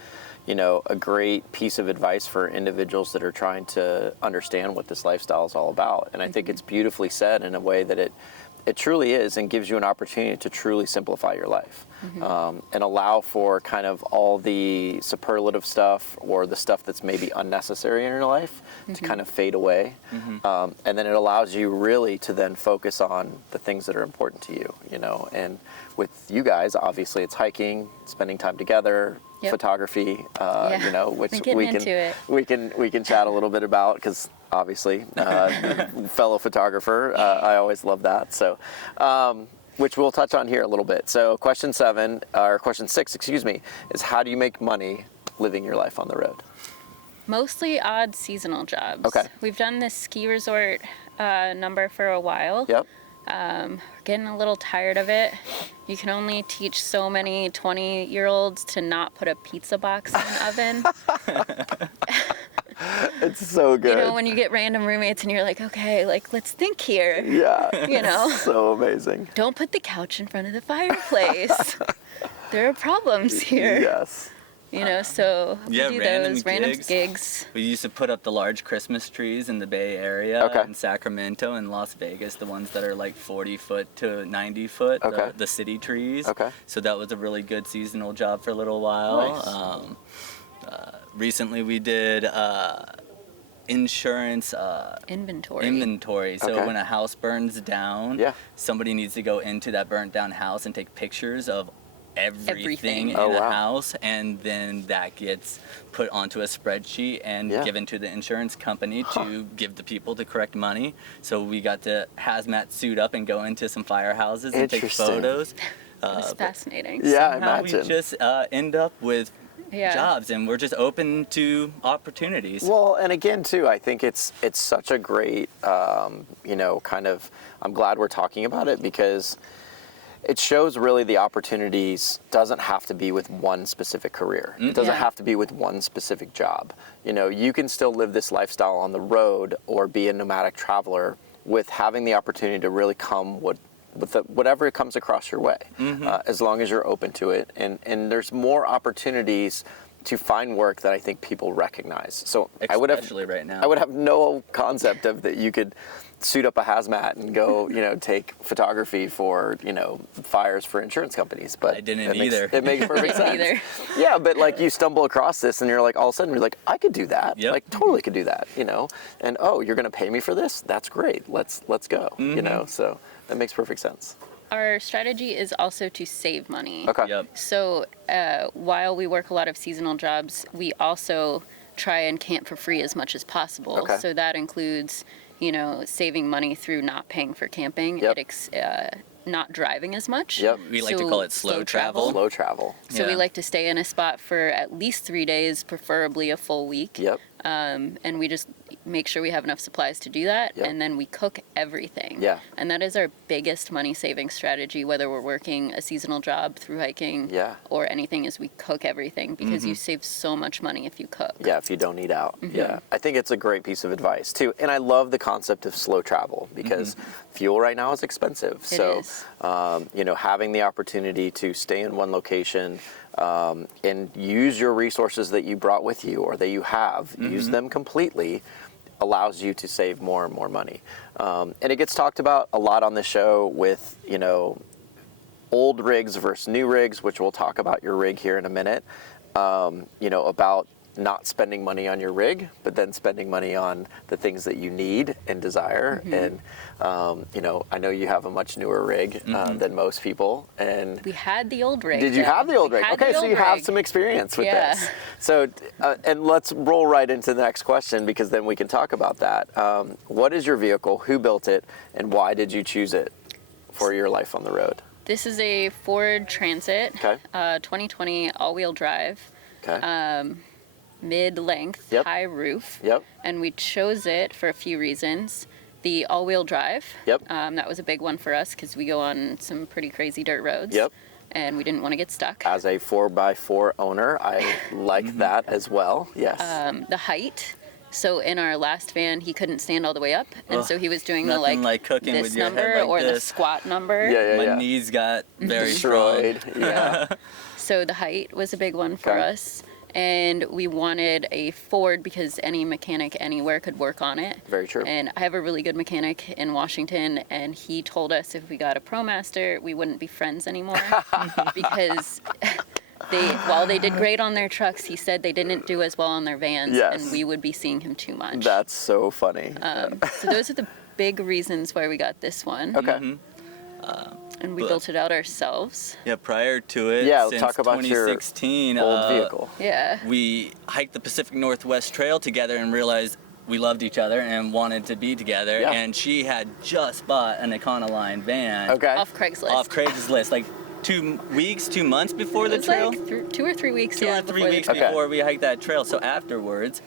a great piece of advice for individuals that are trying to understand what this lifestyle is all about. And I think it's beautifully said in a way that it truly is, and gives you an opportunity to truly simplify your life, and allow for kind of all the superlative stuff or the stuff that's maybe unnecessary in your life to kind of fade away. And then it allows you really to then focus on the things that are important to you, and with you guys, obviously it's hiking, spending time together, photography, which we can chat a little bit about, because obviously, fellow photographer, I always love that. So, which we'll touch on here a little bit. So question 6, excuse me, is how do you make money living your life on the road? Mostly odd seasonal jobs. Okay. We've done this ski resort number for a while. Yep. We're getting a little tired of it. You can only teach so many 20-year-olds to not put a pizza box in an oven. It's so good. When you get random roommates and you're like, okay, like, let's think here. Yeah. So amazing. Don't put the couch in front of the fireplace. There are problems here. Yes. you know, so we Yeah, do random those random gigs. gigs. We used to put up the large Christmas trees in the Bay Area, Okay. in Sacramento and Las Vegas, the ones that are like 40 foot to 90 foot, Okay. the city trees. Okay. So that was a really good seasonal job for a little while. Nice. Recently we did insurance inventory. So Okay. when a house burns down, Yeah. somebody needs to go into that burnt down house and take pictures of everything in Oh, the wow. house, and then that gets put onto a spreadsheet and Yeah. given to the insurance company to give the people the correct money. So we got to hazmat suit up and go into some firehouses and take Interesting. photos. It was But fascinating. Yeah, I somehow we imagine. just end up with Yeah. jobs, and we're just open to opportunities. Well, and again, too, I think it's such a great, kind of. I'm glad we're talking about it because it shows really the opportunities doesn't have to be with one specific career. It doesn't Yeah. have to be with one specific job. You know, you can still live this lifestyle on the road or be a nomadic traveler with having the opportunity to really come whatever comes across your way, as long as you're open to it. And there's more opportunities to find work that I think people recognize. So Especially right now. I would have no concept of that you could suit up a hazmat and go, take photography for, fires for insurance companies. But I didn't it makes- either. It makes perfect sense. Either. Yeah, but like you stumble across this and you're like, all of a sudden you're like, I could do that. Yep. Like totally could do that, And oh, you're gonna pay me for this? That's great. Let's go. So that makes perfect sense. Our strategy is also to save money. Okay. Yep. So while we work a lot of seasonal jobs, we also try and camp for free as much as possible. Okay. So that includes, saving money through not paying for camping, Yep. not driving as much. Yep. We like to So call it slow travel. Slow travel. So we Yeah. like to stay in a spot for at least 3 days, preferably a full week. Yep. And we just make sure we have enough supplies to do that. Yep. And then we cook everything. Yeah. And that is our biggest money saving strategy, whether we're working a seasonal job, through hiking, Yeah. or anything, is we cook everything because you save so much money if you cook. Yeah, if you don't eat out. Yeah, I think it's a great piece of advice too. And I love the concept of slow travel because fuel right now is expensive. It So, is. having the opportunity to stay in one location and use your resources that you brought with you or that you have, use them completely, allows you to save more and more money. And it gets talked about a lot on the show with, old rigs versus new rigs, which we'll talk about your rig here in a minute, about not spending money on your rig, but then spending money on the things that you need and desire. And, I know you have a much newer rig than most people. And We had the old rig. did you have the old We rig? had Okay, the so old you have rig. some experience with Yeah. this. So, and let's roll right into the next question because then we can talk about that. What is your vehicle? Who built it? And why did you choose it for your life on the road? This is a Ford Transit, Okay. 2020 all-wheel drive, Okay. mid-length, Yep. high roof. Yep. And we chose it for a few reasons. The all-wheel drive, Yep. that was a big one for us because we go on some pretty crazy dirt roads. Yep. And we didn't want to get stuck. As a 4x4 owner, I like that as well. Yes. The height. So in our last van, he couldn't stand all the way up, and so he was doing the Nothing like cooking this with your number head like or the this. squat number. Yeah, My knees got very strong. Destroyed. Yeah. So the height was a big one for Okay. us. And we wanted a Ford because any mechanic anywhere could work on it. Very true. And I have a really good mechanic in Washington, and he told us if we got a ProMaster, we wouldn't be friends anymore because while they did great on their trucks, he said they didn't do as well on their vans, Yes. and we would be seeing him too much. That's so funny. So those are the big reasons why we got this one. Okay. And we But- built it out ourselves. Yeah, prior to it, Yeah, since talk about your 2016, Old vehicle. Yeah. we hiked the Pacific Northwest Trail together and realized we loved each other and wanted to be together. Yeah. And she had just bought an Econoline van Okay. Off Craigslist. off Craigslist, like 2 months before It the was trail. like 2 or 3 weeks. 2 yeah, or 3 before the weeks trail. Okay. before we hiked that trail. So afterwards,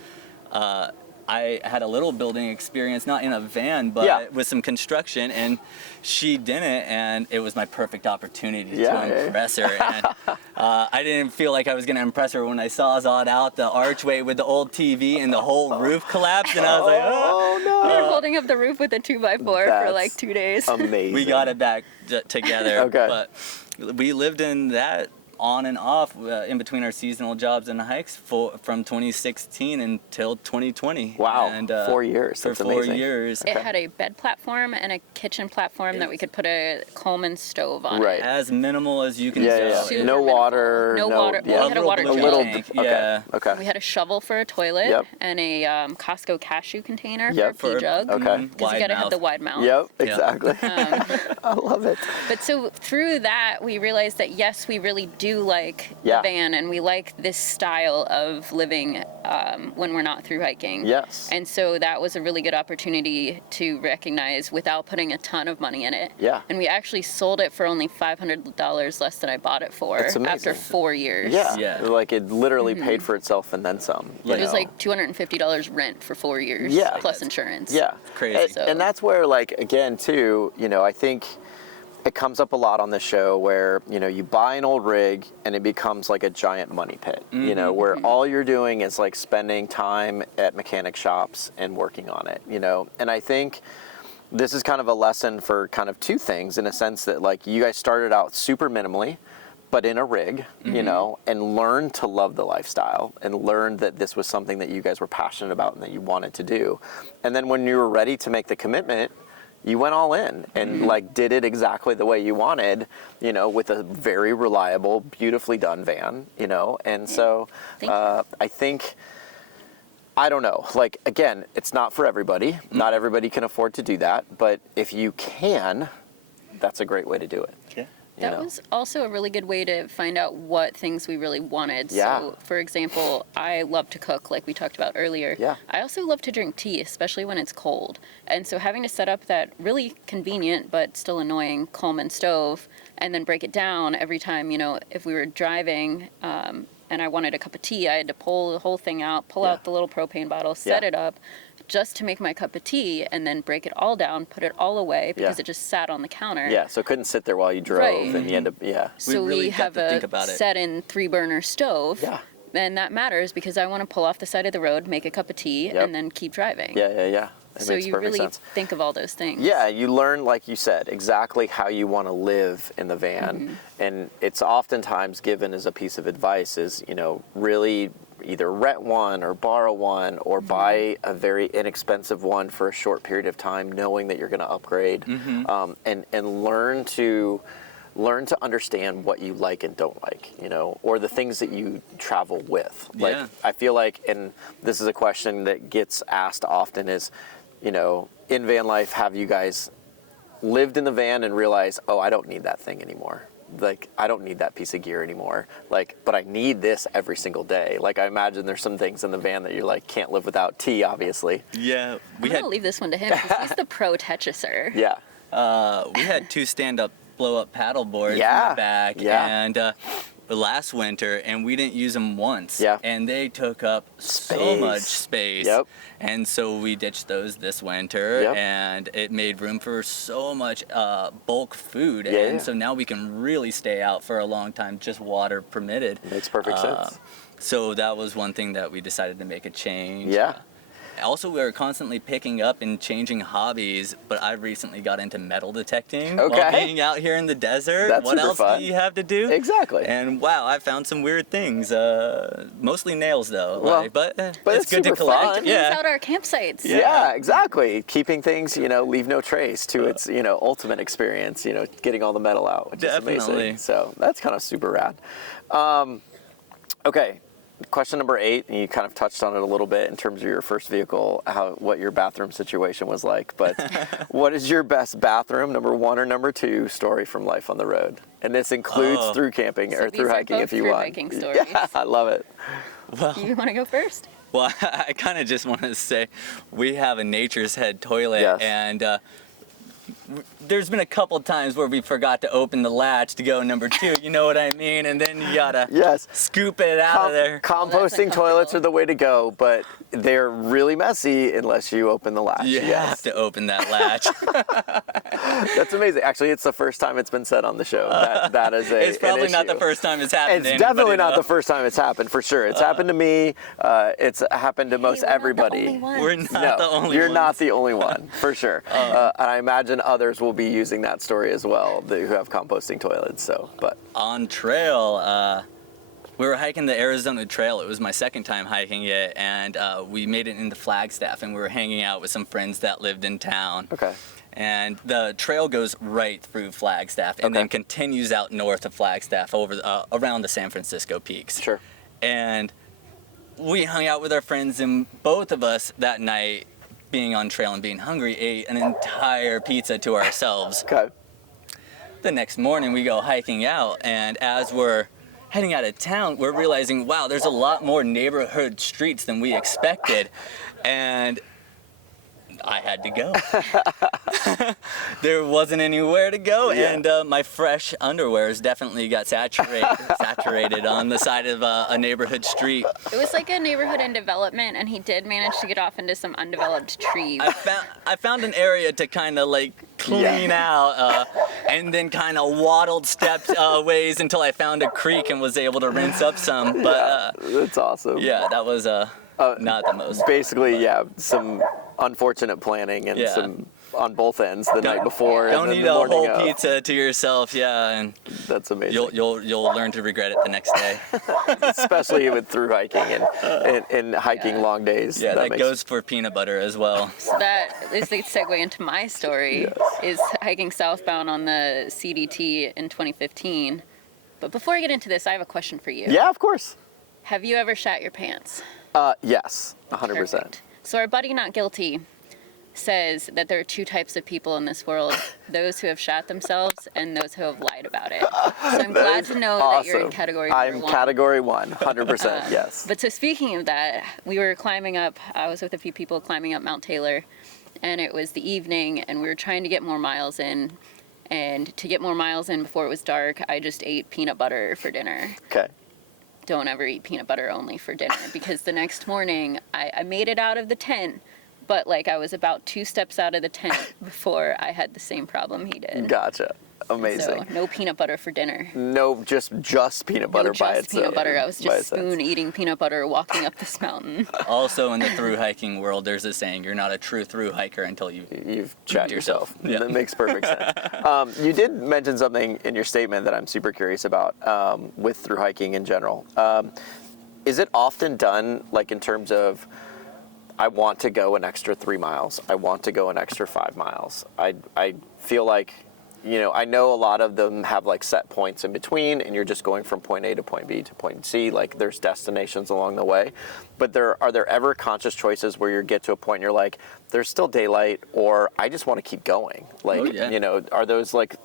I had a little building experience, not in a van, but Yeah. with some construction, and she didn't, and it was my perfect opportunity Yeah, to yeah. impress her. And I didn't feel like I was gonna impress her when I sawzawed out the archway with the old TV and the whole roof collapsed, and I was like, oh. Oh We no. were holding up the roof with a 2x4 for That's like 2 days. Amazing. We got it back together. Okay. But we lived in that on and off in between our seasonal jobs and hikes from 2016 until 2020. Wow, and, 4 years. For That's 4 amazing. years. It had a bed platform and a kitchen platform that we could put a Coleman stove on. Right. It. As minimal as you can Yeah, go. yeah. Super No minimal. water. No water. Yeah. Well, we had a water A jug. little Okay. yeah. Okay. We had a shovel for a toilet Yep. and a Costco cashew container Yep. for a pea jug. Okay. Because you gotta have the wide mouth. Yep. Exactly. I love it. But so through that, we realized that yes, we really do like Yeah. the van and we like this style of living when we're not through hiking. Yes. And so that was a really good opportunity to recognize without putting a ton of money in it. Yeah. And we actually sold it for only $500 less than I bought it for That's amazing. after 4 years. Yeah. Yeah. Like it literally paid for itself and then some. you It was know? like $250 rent for 4 years Yeah. plus insurance. Yeah. Crazy. And that's where, like, again, too, I think it comes up a lot on the show where, you buy an old rig and it becomes like a giant money pit, where all you're doing is like spending time at mechanic shops and working on it, And I think this is kind of a lesson for kind of two things in a sense that, like, you guys started out super minimally, but in a rig, and learned to love the lifestyle and learned that this was something that you guys were passionate about and that you wanted to do. And then when you were ready to make the commitment, you went all in and like did it exactly the way you wanted, with a very reliable, beautifully done van, And so I think, I don't know, like, again, it's not for everybody. Not everybody can afford to do that. But if you can, that's a great way to do it. Yeah. That was also a really good way to find out what things we really wanted. Yeah. So, for example, I love to cook, like we talked about earlier. Yeah. I also love to drink tea, especially when it's cold. And so having to set up that really convenient but still annoying Coleman stove and then break it down every time, if we were driving and I wanted a cup of tea, I had to pull the whole thing out, pull out the little propane bottle, set it up, just to make my cup of tea, and then break it all down, put it all away because it just sat on the counter. Yeah, so it couldn't sit there while you drove, Right. and you end up, So We really we got have to think a about it. set-in 3-burner stove. Yeah. And that matters because I want to pull off the side of the road, make a cup of tea, Yep. and then keep driving. Yeah. It So makes you perfect really sense. think of all those things. Yeah, you learn, like you said, exactly how you want to live in the van. And it's oftentimes given as a piece of advice is, really either rent one or borrow one or buy a very inexpensive one for a short period of time, knowing that you're going to upgrade, and learn to understand what you like and don't like, or the things that you travel with. Like, Yeah. I feel like, and this is a question that gets asked often is, in van life, have you guys lived in the van and realized, oh, I don't need that thing anymore? Like, I don't need that piece of gear anymore. Like, but I need this every single day. Like, I imagine there's some things in the van that you're like, can't live without tea, obviously. Yeah. I'm going to leave this one to him because he's the pro Techiser. Yeah. We had 2 stand-up blow-up paddle boards in Yeah, the back, yeah. and last winter, and we didn't use them once. Yeah. And they took up so Space. much space. Yep. And so we ditched those this winter, Yep. and it made room for so much bulk food. Yeah, and yeah. so now we can really stay out for a long time, just water permitted. Makes perfect sense. So that was one thing that we decided to make a change. Yeah. Also, we were constantly picking up and changing hobbies, but I recently got into metal detecting while Okay. being out here in the desert. That's what super else fun. do you have to do? Exactly. And wow, I found some weird things. Mostly nails, though. Well, but but it's it's good to super collect. fun. Cleans Yeah. out our campsites. Yeah, exactly. Keeping things, leave no trace to its, ultimate experience, getting all the metal out, which is Definitely. amazing. So that's kind of super rad. Okay, question number 8, and you kind of touched on it a little bit in terms of your first vehicle, what your bathroom situation was like. But what is your best bathroom, number 1 or number 2, story from life on the road? And this includes through camping So or these through are hiking both if you through want. hiking stories. Yeah, I love it. Well, You want to go first? well, I kind of just want to say we have a Nature's Head toilet, Yes. and there's been a couple times where we forgot to open the latch to go number 2. You know what I mean? And then you gotta Yes. scoop it out of there. Composting toilets are the way to go, but they're really messy unless you open the latch. You Yes. have to open that latch. That's amazing. Actually, it's the first time it's been said on the show. That is It's an probably not the issue. first time it's happened. It's to definitely anybody, not though. the first time it's happened, for sure. It's happened to me. It's happened to most Hey, we're not the everybody. only ones. We're not No, the only you're ones. not the only one, for sure. And I imagine others will be using that story as well, who have composting toilets. So, but On trail, we were hiking the Arizona Trail. It was my second time hiking it, and we made it into Flagstaff, and we were hanging out with some friends that lived in town. okay, And the trail goes right through Flagstaff and Okay. then continues out north of Flagstaff over around the San Francisco peaks. sure, And we hung out with our friends, and both of us that night, being on trail and being hungry, ate an entire pizza to ourselves. okay, The next morning we go hiking out, and as we're heading out of town, we're realizing, wow, there's a lot more neighborhood streets than we expected. And I had to go. There wasn't anywhere to go, Yeah. and my fresh underwears definitely got saturated on the side of a neighborhood street. It was like a neighborhood in development, and he did manage to get off into some undeveloped trees. I found an area to kind of like clean out, and then kind of waddled stepped ways until I found a creek and was able to rinse up some. But that's awesome. yeah, that was not the most. Basically, yeah, some unfortunate planning and Yeah. some on both ends the night before and Don't then eat the a morning whole of. pizza to yourself, yeah, and That's amazing. you'll learn to regret it the next day. Especially with through hiking and hiking Yeah. long days. Yeah, that makes- goes for peanut butter as well. So that is the segue into my story, is hiking southbound on the CDT in 2015. But before I get into this, I have a question for you. Yeah, of course. Have you ever shat your pants? Yes, 100%. Perfect. So our buddy Not Guilty says that there are two types of people in this world, those who have shat themselves and those who have lied about it. So I'm glad to know that you're in Awesome. category number I'm one. category 1, 100%, yes. But so speaking of that, we were climbing up, I was with a few people climbing up Mount Taylor, and it was the evening, and we were trying to get more miles in. And to get more miles in before it was dark, I just ate peanut butter for dinner. Okay. Don't ever eat peanut butter only for dinner, because the next morning I made it out of the tent, but like I was about 2 steps out of the tent before I had the same problem he did. Gotcha. Amazing. So no peanut butter for dinner. No, just peanut butter No, by just itself. peanut butter. I was by just itself. spoon eating peanut butter walking up this mountain. Also, in the through hiking world, there's a saying: you're not a true through hiker until you. You've chat yourself. Yeah. That makes perfect sense. You did mention something in your statement that I'm super curious about with through hiking in general. Is it often done like in terms of, I want to go an extra 3 miles, I want to go an extra 5 miles? I feel like, I know a lot of them have like set points in between and you're just going from point A to point B to point C, like there's destinations along the way. But are there ever conscious choices where you get to a point and you're like, there's still daylight, or I just want to keep going? Like, Oh, yeah. Are those like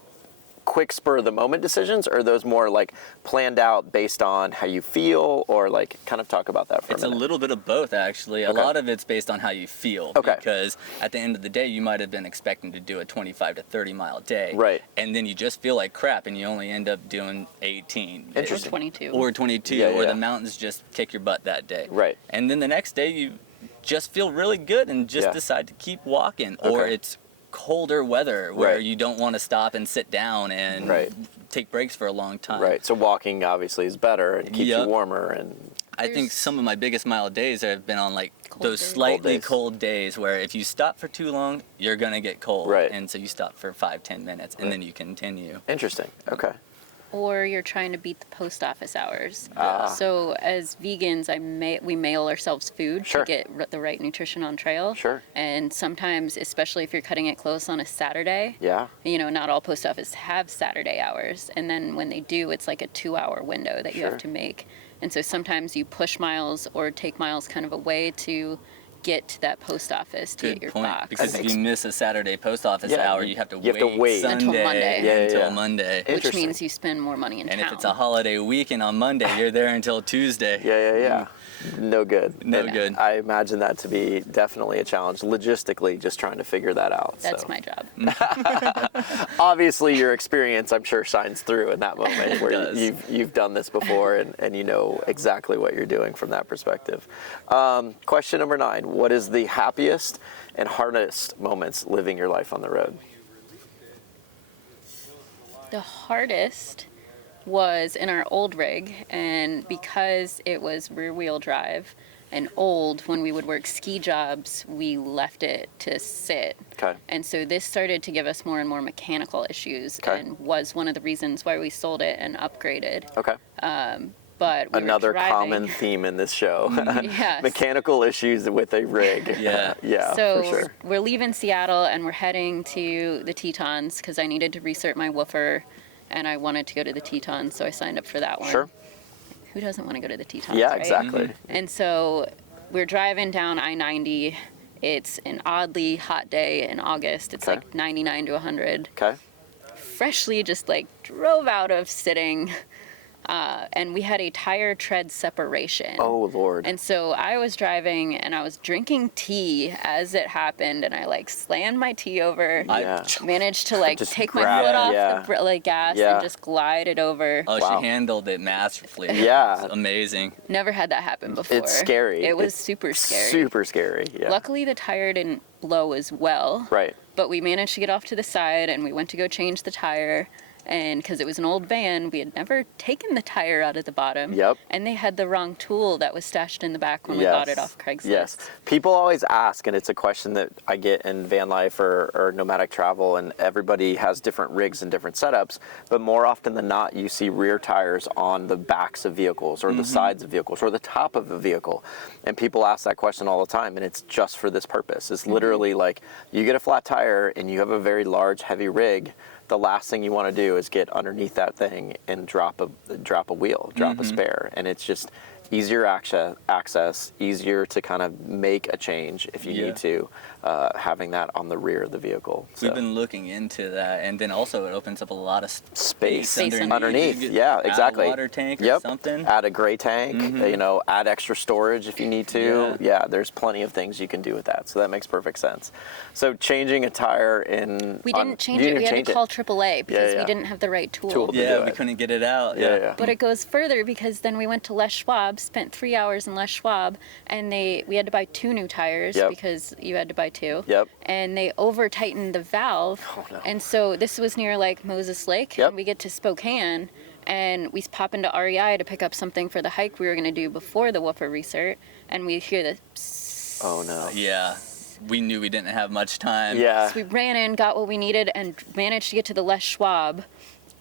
quick spur of the moment decisions, or are those more like planned out based on how you feel, or like kind of talk about that for It's a a minute? little bit of both, actually. Okay. A lot of it's based on how you feel. Okay. Because at the end of the day, you might have been expecting to do a 25 to 30 mile day. Right. And then you just feel like crap and you only end up doing 18. Interesting. 22. Or 22, Yeah, or yeah. the mountains just kick your butt that day. Right. And then the next day, you just feel really good and just Yeah. decide to keep walking. Or Okay. it's colder weather where Right. you don't want to stop and sit down and Right. take breaks for a long time. Right. So walking obviously is better and keeps you Yep. warmer and I think There's- some of my biggest mile days have been on like Cold those days. slightly Cold days. cold days where if you stop for too long, you're gonna get cold. Right. And so you stop for 5-10 minutes and Right. then you continue. interesting. Okay. Or you're trying to beat the post office hours. Ah. So as vegans, we mail ourselves food Sure. to get the right nutrition on trail. Sure. And sometimes, especially if you're cutting it close on a Saturday, Yeah. not all post offices have Saturday hours. And then when they do, it's like a 2-hour window that you Sure. have to make. And so sometimes you push miles or take miles kind of away to get to that post office to get Good your point. box. Because if makes- you miss a Saturday post office Yeah, hour, you have to you have to wait. Sunday Until Monday. Yeah, yeah, until yeah. Monday. It- which Interesting. means you spend more money in And town. if it's a holiday weekend on Monday, you're there until Tuesday. Yeah. No good. No And good. I imagine that to be definitely a challenge logistically, just trying to figure that out. That's so. my job. Obviously your experience, I'm sure, shines through in that moment where does. you've done this before and you know exactly what you're doing from that perspective. Question number 9, what is the happiest and hardest moments living your life on the road? The hardest was in our old rig, and because it was rear wheel drive and old, when we would work ski jobs, we left it to sit Okay. And so this started to give us more and more mechanical issues, Okay. and was one of the reasons why we sold it and upgraded. Okay. But we Another were driving. common theme in this show. Yes. Mechanical issues with a rig. Yeah. Yeah, So for sure. we're leaving Seattle and we're heading to the Tetons because I needed to recert my woofer, and I wanted to go to the Tetons, so I signed up for that one. Sure. Who doesn't want to go to the Tetons? Yeah, right? exactly. And so we're driving down I-90. It's an oddly hot day in August. It's Okay. like 99 to 100. Okay. Freshly just like drove out of sitting, and we had a tire tread separation. Oh, Lord. And so I was driving and I was drinking tea as it happened, and I like slammed my tea over. Yeah. Managed to like Just take my grab foot it, off yeah. the gas Yeah. and just glide it over. Oh, Wow. she handled it masterfully. Yeah. It was amazing. Never had that happen before. It's scary. It was It's super scary. Super scary. Yeah. Luckily, the tire didn't blow as well. Right. But we managed to get off to the side, and we went to go change the tire. And because it was an old van, we had never taken the tire out of the bottom. Yep. And they had the wrong tool that was stashed in the back when we bought it off Craigslist. Yes. People always ask, and it's a question that I get in van life or nomadic travel, and everybody has different rigs and different setups, but more often than not, you see rear tires on the backs of vehicles or the sides of vehicles or the top of a vehicle. And people ask that question all the time, and it's just for this purpose. It's literally like you get a flat tire and you have a very large, heavy rig. The last thing you want to do is get underneath that thing and drop a wheel, drop a spare, and it's just easier access, easier to kind of make a change if you need to, having that on the rear of the vehicle. So. We've been looking into that, and then also it opens up a lot of Space underneath. You could Yeah, add a exactly. water tank or Yep. something. Add a gray tank, you know, add extra storage if you need to. Yeah, there's plenty of things you can do with that. So that makes perfect sense. So changing a tire in... We didn't change it. We had to call AAA because we didn't have the right tool. Tool. to Yeah, do we it. couldn't get it out. Yeah. But it goes further because then we went to Les Schwab, spent 3 hours in Les Schwab, and we had to buy 2 new tires Yep. because you had to buy 2. Yep. And they over tightened the valve. Oh, no. And so this was near like Moses Lake. Yep. And we get to Spokane and we pop into REI to pick up something for the hike we were going to do before the woofer recert. And we hear the Oh, no. Yeah. We knew we didn't have much time. Yeah. So we ran in, got what we needed, and managed to get to the Les Schwab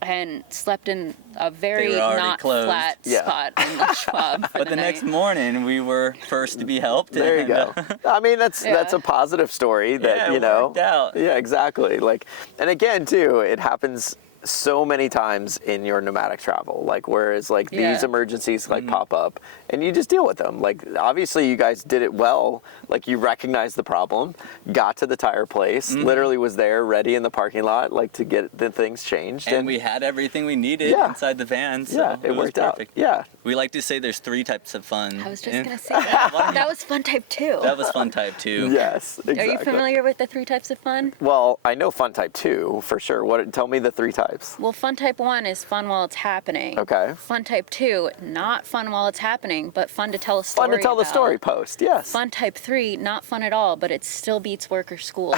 and slept in a very They were already not closed. flat Yeah. spot in Les Schwab for But the night. next morning, we were first to be helped. There you and, go. I mean, that's a positive story that, Yeah, it you know. worked out. Yeah, exactly. Like, and again, too, it happens so many times in your nomadic travel. Like, whereas like these emergencies like pop up and you just deal with them. Like, obviously you guys did it well. Like, you recognized the problem, got to the tire place, literally was there ready in the parking lot, like to get the things changed. And we had everything we needed Yeah. inside the van. So yeah, it was worked out. perfect. Yeah. We like to say there's 3 types of fun. I was just And going to say that. That was fun type 2. that was fun type 2. Yes, exactly. Are you familiar with the 3 types of fun? Well, I know fun type 2 for sure. Tell me the 3 types. Well, fun type 1 is fun while it's happening. Okay. Fun type 2, not fun while it's happening, but fun to tell a story Fun to tell the about. story post, yes. Fun type 3, not fun at all, but it still beats work or school.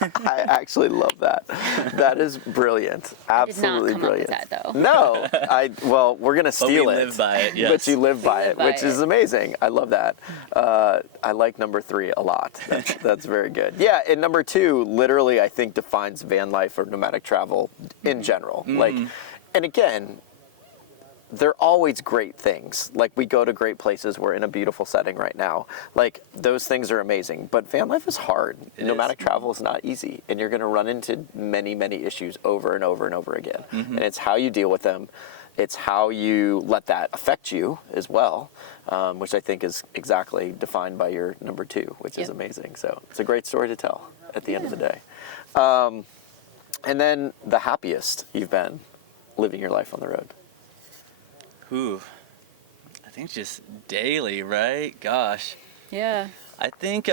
I actually love that. That is brilliant. Absolutely I did not come brilliant. up with that, though. No, well, we're gonna But steal we it. live by it, yes. But you live by live it, by which is it. amazing. I love that. I like number 3 a lot. That's very good. Yeah, and number 2 literally I think defines van life or nomadic travel in general. Like, and again, they're always great things. Like, we go to great places. We're in a beautiful setting right now. Like, those things are amazing. But van life is hard. Nomadic travel is not easy. And you're going to run into many, many issues over and over and over again. And it's how you deal with them. It's how you let that affect you as well, which I think is exactly defined by your number 2, which is amazing. So it's a great story to tell at the end of the day. And then the happiest you've been living your life on the road. Ooh, I think just daily, right? Gosh. Yeah. I think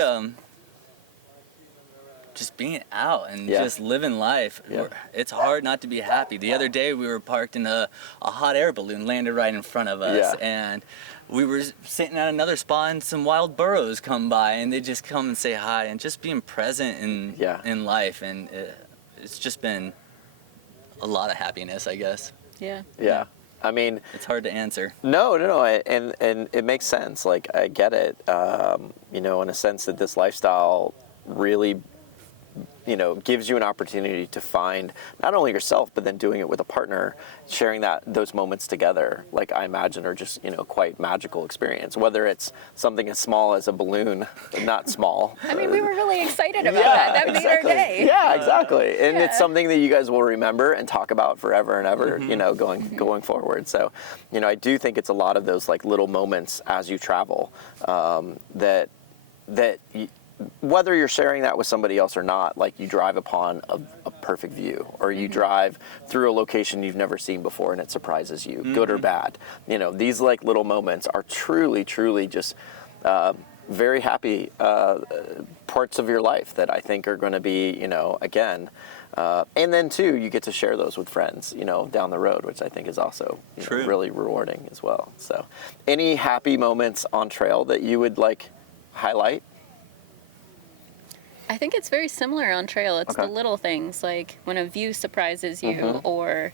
just being out and Yeah. just living life. Yeah. It's hard not to be happy. The other day we were parked in a hot air balloon landed right in front of us. Yeah. And we were sitting at another spot and some wild burros come by and they just come and say hi and just being present in life. And it's just been a lot of happiness, I guess. Yeah. Yeah. I mean, It's hard to answer. no, and it makes sense. Like, I get it. You know, in a sense that this lifestyle really gives you an opportunity to find not only yourself, but then doing it with a partner, sharing those moments together, like I imagine are just, quite magical experience, whether it's something as small as a balloon, not small. I mean, we were really excited about that. That made our day. Yeah, exactly. And it's something that you guys will remember and talk about forever and ever, going forward. So, I do think it's a lot of those like little moments as you travel, whether you're sharing that with somebody else or not, like you drive upon a perfect view, or you drive through a location you've never seen before and it surprises you, good or bad. These like little moments are truly, truly just very happy parts of your life that I think are going to be, again, and then too, you get to share those with friends, down the road, which I think is also really rewarding as well. So, any happy moments on trail that you would like highlight? I think it's very similar on trail. It's Okay. the little things, like when a view surprises you, or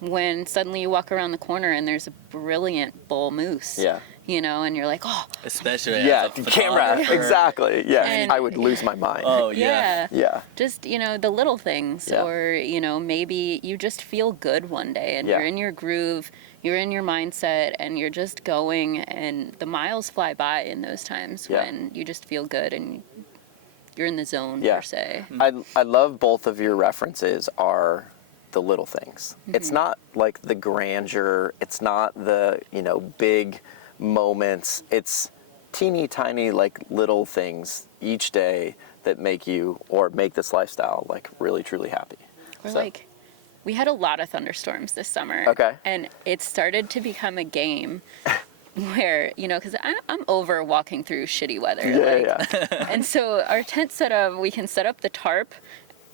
when suddenly you walk around the corner and there's a brilliant bull moose. Yeah. And you're like, oh. Especially Yeah, as a camera, photographer. exactly. Yeah, And- I would lose my mind. Oh yeah. Yeah. Just, the little things, Yeah. or, maybe you just feel good one day and Yeah. you're in your groove, you're in your mindset, and you're just going, and the miles fly by in those times Yeah. when you just feel good and you're in the zone, Yeah. per se. I love both of your references are the little things. It's not like the grandeur, it's not the, big moments. It's teeny tiny like little things each day that make this lifestyle like really truly happy. Or So, like, we had a lot of thunderstorms this summer. Okay. And it started to become a game where, because I'm over walking through shitty weather. yeah. And so our tent setup, we can set up the tarp,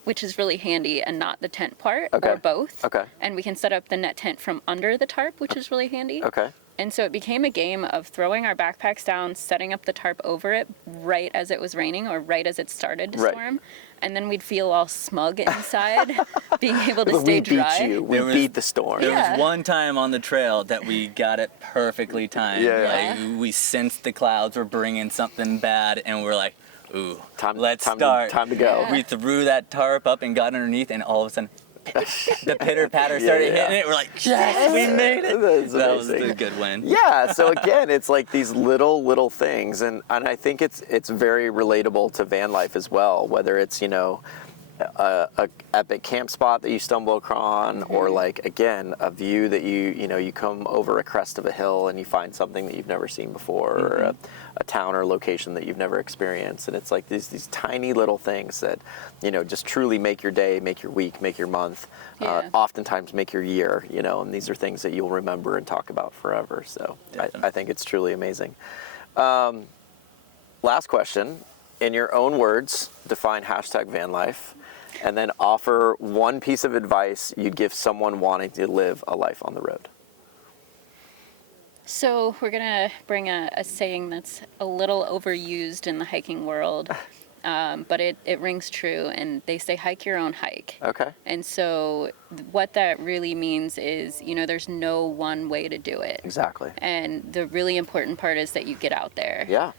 which is really handy, and not the tent part, Okay. or both. Okay. And we can set up the net tent from under the tarp, which is really handy. Okay. And so it became a game of throwing our backpacks down, setting up the tarp over it right as it was raining or right as it started to Right. storm. And then we'd feel all smug inside, being able to stay We dry. beat you. We There was- beat the storm. There Yeah. was one time on the trail that we got it perfectly timed. Yeah. Like, we sensed the clouds were bringing something bad, and we're like, ooh, let's time start. time to go. Yeah. We threw that tarp up and got underneath, and all of a sudden, the pitter patter started Yeah. hitting it. We're like, yes, we made it. That's That was amazing. the good win. Yeah, so again, it's like these little things, and I think it's very relatable to van life as well, whether it's a epic camp spot that you stumble upon, or like again a view that you come over a crest of a hill and you find something that you've never seen before, or a town or location that you've never experienced, and it's like these tiny little things that just truly make your day, make your week, make your month, Yeah. oftentimes make your year, and these are things that you'll remember and talk about forever. So I think it's truly amazing. Last question, in your own words, define #vanlife, and then offer one piece of advice you'd give someone wanting to live a life on the road. So we're going to bring a saying that's a little overused in the hiking world, but it rings true, and they say hike your own hike. Okay. And so what that really means is, there's no one way to do it. Exactly. And the really important part is that you get out there. Yeah.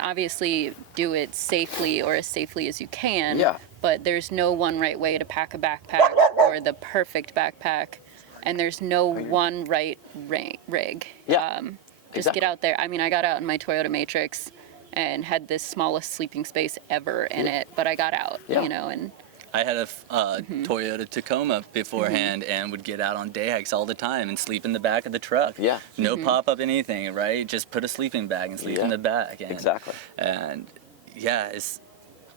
Obviously do it safely, or as safely as you can. Yeah. But there's no one right way to pack a backpack or the perfect backpack. And there's no one right rig. Yeah, Just exactly. get out there. I got out in my Toyota Matrix and had this smallest sleeping space ever in it, but I got out, Yeah. and I had a Toyota Tacoma beforehand, and would get out on day hikes all the time and sleep in the back of the truck. Yeah. No pop-up anything, right? Just put a sleeping bag and sleep in the back. And, Exactly. And yeah,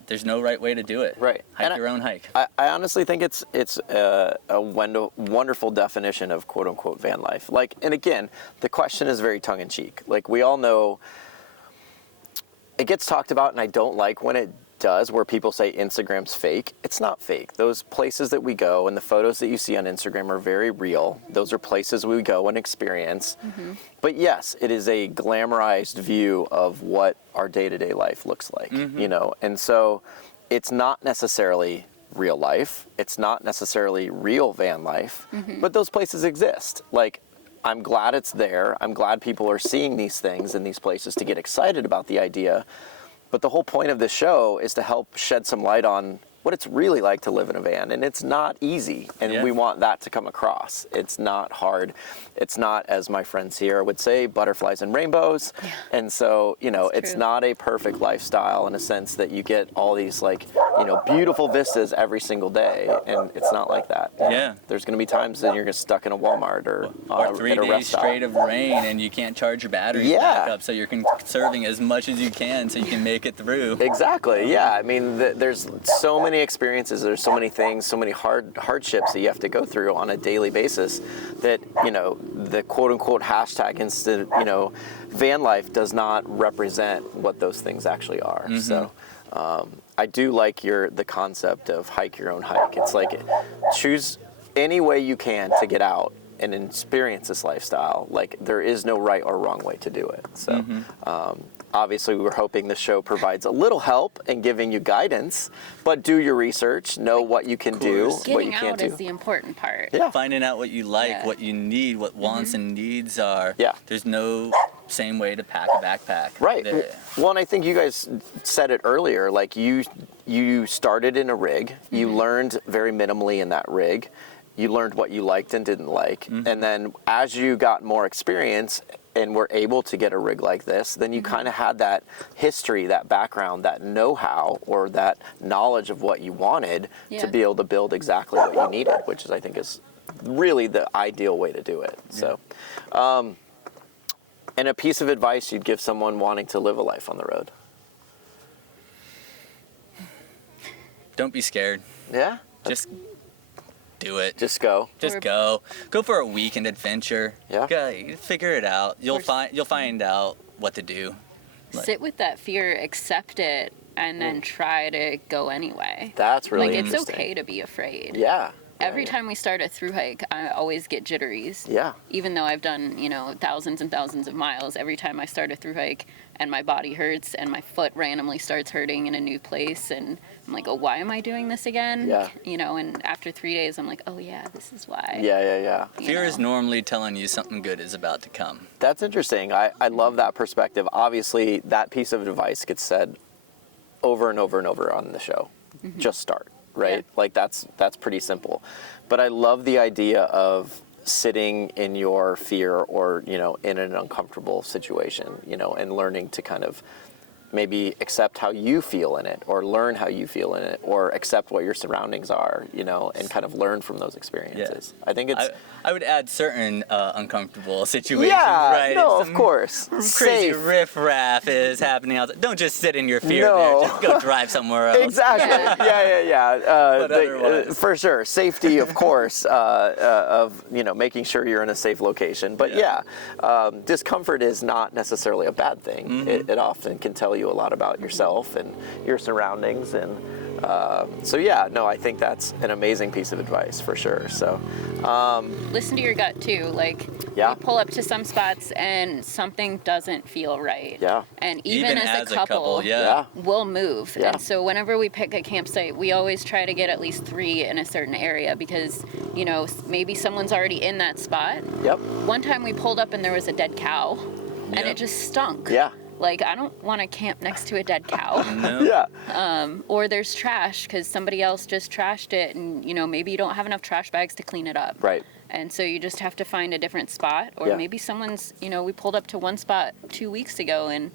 there's no right way to do it. Right. Hike And your own hike. I honestly think it's a wonderful definition of quote unquote van life. Like, and again, the question is very tongue in cheek. Like, we all know it gets talked about, and I don't like when it does, where people say Instagram's fake. It's not fake. Those places that we go and the photos that you see on Instagram are very real. Those are places we go and experience. But yes, it is a glamorized view of what our day-to-day life looks like, and so it's not necessarily real life. It's not necessarily real van life, but those places exist. Like, I'm glad it's there. I'm glad people are seeing these things in these places to get excited about the idea. But the whole point of this show is to help shed some light on what it's really like to live in a van, and it's not easy, and we want that to come across. It's not hard. It's not, as my friends here would say, butterflies and rainbows. And so, you know, it's not a perfect lifestyle in a sense that you get all these, like, you know, beautiful vistas every single day, and it's not like that. There's going to be times that you're just stuck in a Walmart or 3 at a days rest stop. straight of rain and you can't charge your batteries back up, so you're conserving as much as you can so you can make it through. Exactly. Yeah. I mean, there's so many experiences. There's so many things, so many hardships that you have to go through on a daily basis that, you know, the quote unquote hashtag instant, you know, van life does not represent what those things actually are. So I do like the concept of hike your own hike. It's like choose any way you can to get out and experience this lifestyle. Like, there is no right or wrong way to do it. So obviously we're hoping the show provides a little help in giving you guidance, but do your research, know what you can do, what you can't do. Getting out is the important part. Finding out what you like, what you need, what wants and needs are. There's no same way to pack a backpack. Right. Well, and I think you guys said it earlier, like you started in a rig, you learned very minimally in that rig, you learned what you liked and didn't like, and then as you got more experience and were able to get a rig like this, then you kind of had that history, that background, that know-how, or that knowledge of what you wanted to be able to build exactly what you needed, which is, I think, is really the ideal way to do it. So, and a piece of advice you'd give someone wanting to live a life on the road? Don't be scared. Yeah? Just do it. Just go. Just go. Go for a weekend adventure. Yeah. Go, figure it out. You'll find out what to do. Sit with that fear, accept it, and then try to go anyway. That's really interesting. It's okay to be afraid. Yeah. Every time we start a through hike, I always get jitteries. Yeah. Even though I've done, you know, thousands and thousands of miles, every time I start a through hike and my body hurts and my foot randomly starts hurting in a new place, and I'm like, oh, why am I doing this again? Yeah. You know, and after 3 days, I'm like, oh yeah, this is why. Yeah. Fear is normally telling you something good is about to come. That's interesting. I love that perspective. Obviously, that piece of advice gets said over and over and over on the show. Just start. Right? Like that's pretty simple. But I love the idea of sitting in your fear or, you know, in an uncomfortable situation, you know, and learning to kind of maybe accept how you feel in it, or learn how you feel in it, or accept what your surroundings are, you know, and kind of learn from those experiences. I think it's... I would add certain uncomfortable situations, yeah, right? No, of course. Crazy riff-raff is happening outside. Don't just sit in your fear there. Just go drive somewhere else. Exactly. Yeah. For sure. Safety, of course, of, you know, making sure you're in a safe location. But discomfort is not necessarily a bad thing. It often can tell you a lot about yourself and your surroundings, and I think that's an amazing piece of advice for sure. So listen to your gut too. Like, we pull up to some spots and something doesn't feel right, and even as a couple we'll move, and so whenever we pick a campsite, we always try to get at least 3 in a certain area, because, you know, maybe someone's already in that spot. One time we pulled up and there was a dead cow, and it just stunk. Like, I don't want to camp next to a dead cow. Or there's trash because somebody else just trashed it, and, you know, maybe you don't have enough trash bags to clean it up. And so you just have to find a different spot. Or maybe someone's, you know, we pulled up to one spot 2 weeks ago, and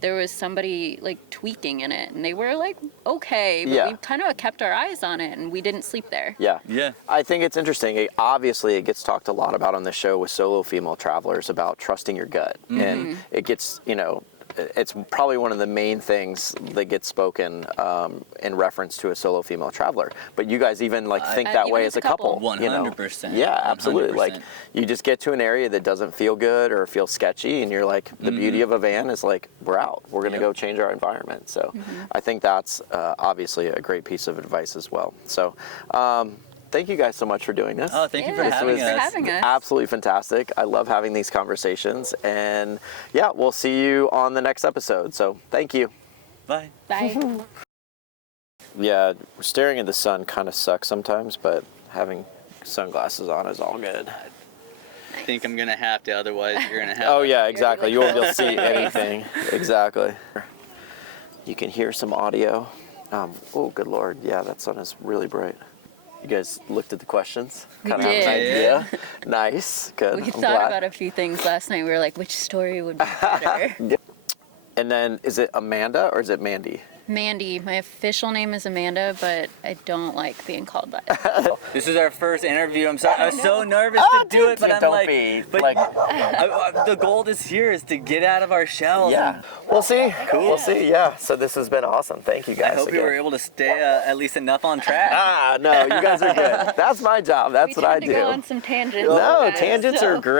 there was somebody, like, tweaking in it. And they were, like, okay, but we kind of kept our eyes on it, and we didn't sleep there. I think it's interesting. Obviously, it gets talked a lot about on the show with solo female travelers about trusting your gut. And it gets, you know, it's probably one of the main things that gets spoken in reference to a solo female traveler. But you guys even think that way as a couple. 100%. Yeah, absolutely. 100%. Like, you just get to an area that doesn't feel good or feel sketchy, and you're like, the beauty of a van is like, we're out. We're going to go change our environment. So I think that's obviously a great piece of advice as well. So thank you guys so much for doing this. Oh, thank you for having us. Absolutely fantastic. I love having these conversations. And we'll see you on the next episode. So thank you. Bye. Bye. Staring at the sun kind of sucks sometimes, but having sunglasses on is all good. I think I'm going to have to, otherwise you're going to have... Oh, yeah, exactly. You won't be able to see anything. Exactly. You can hear some audio. Oh, good Lord. Yeah, that sun is really bright. You guys looked at the questions? We Kind of have an did. idea? Nice. Good. We I'm thought glad. about a few things last night. We were like, which story would be better? And then, is it Amanda or is it Mandy? Mandy. My official name is Amanda, but I don't like being called by it. This is our first interview. I'm sorry. I'm so nervous to do dude, it, but I'm don't like, be. but Like, the goal this year is to get out of our shells. yeah. We'll see. Cool. We'll see. Yeah. So this has been awesome. Thank you guys. I hope you were able to stay at least enough on track. No, you guys are good. That's my job. That's We what I tend to go do. on some tangents. No, guys, tangents so. are great.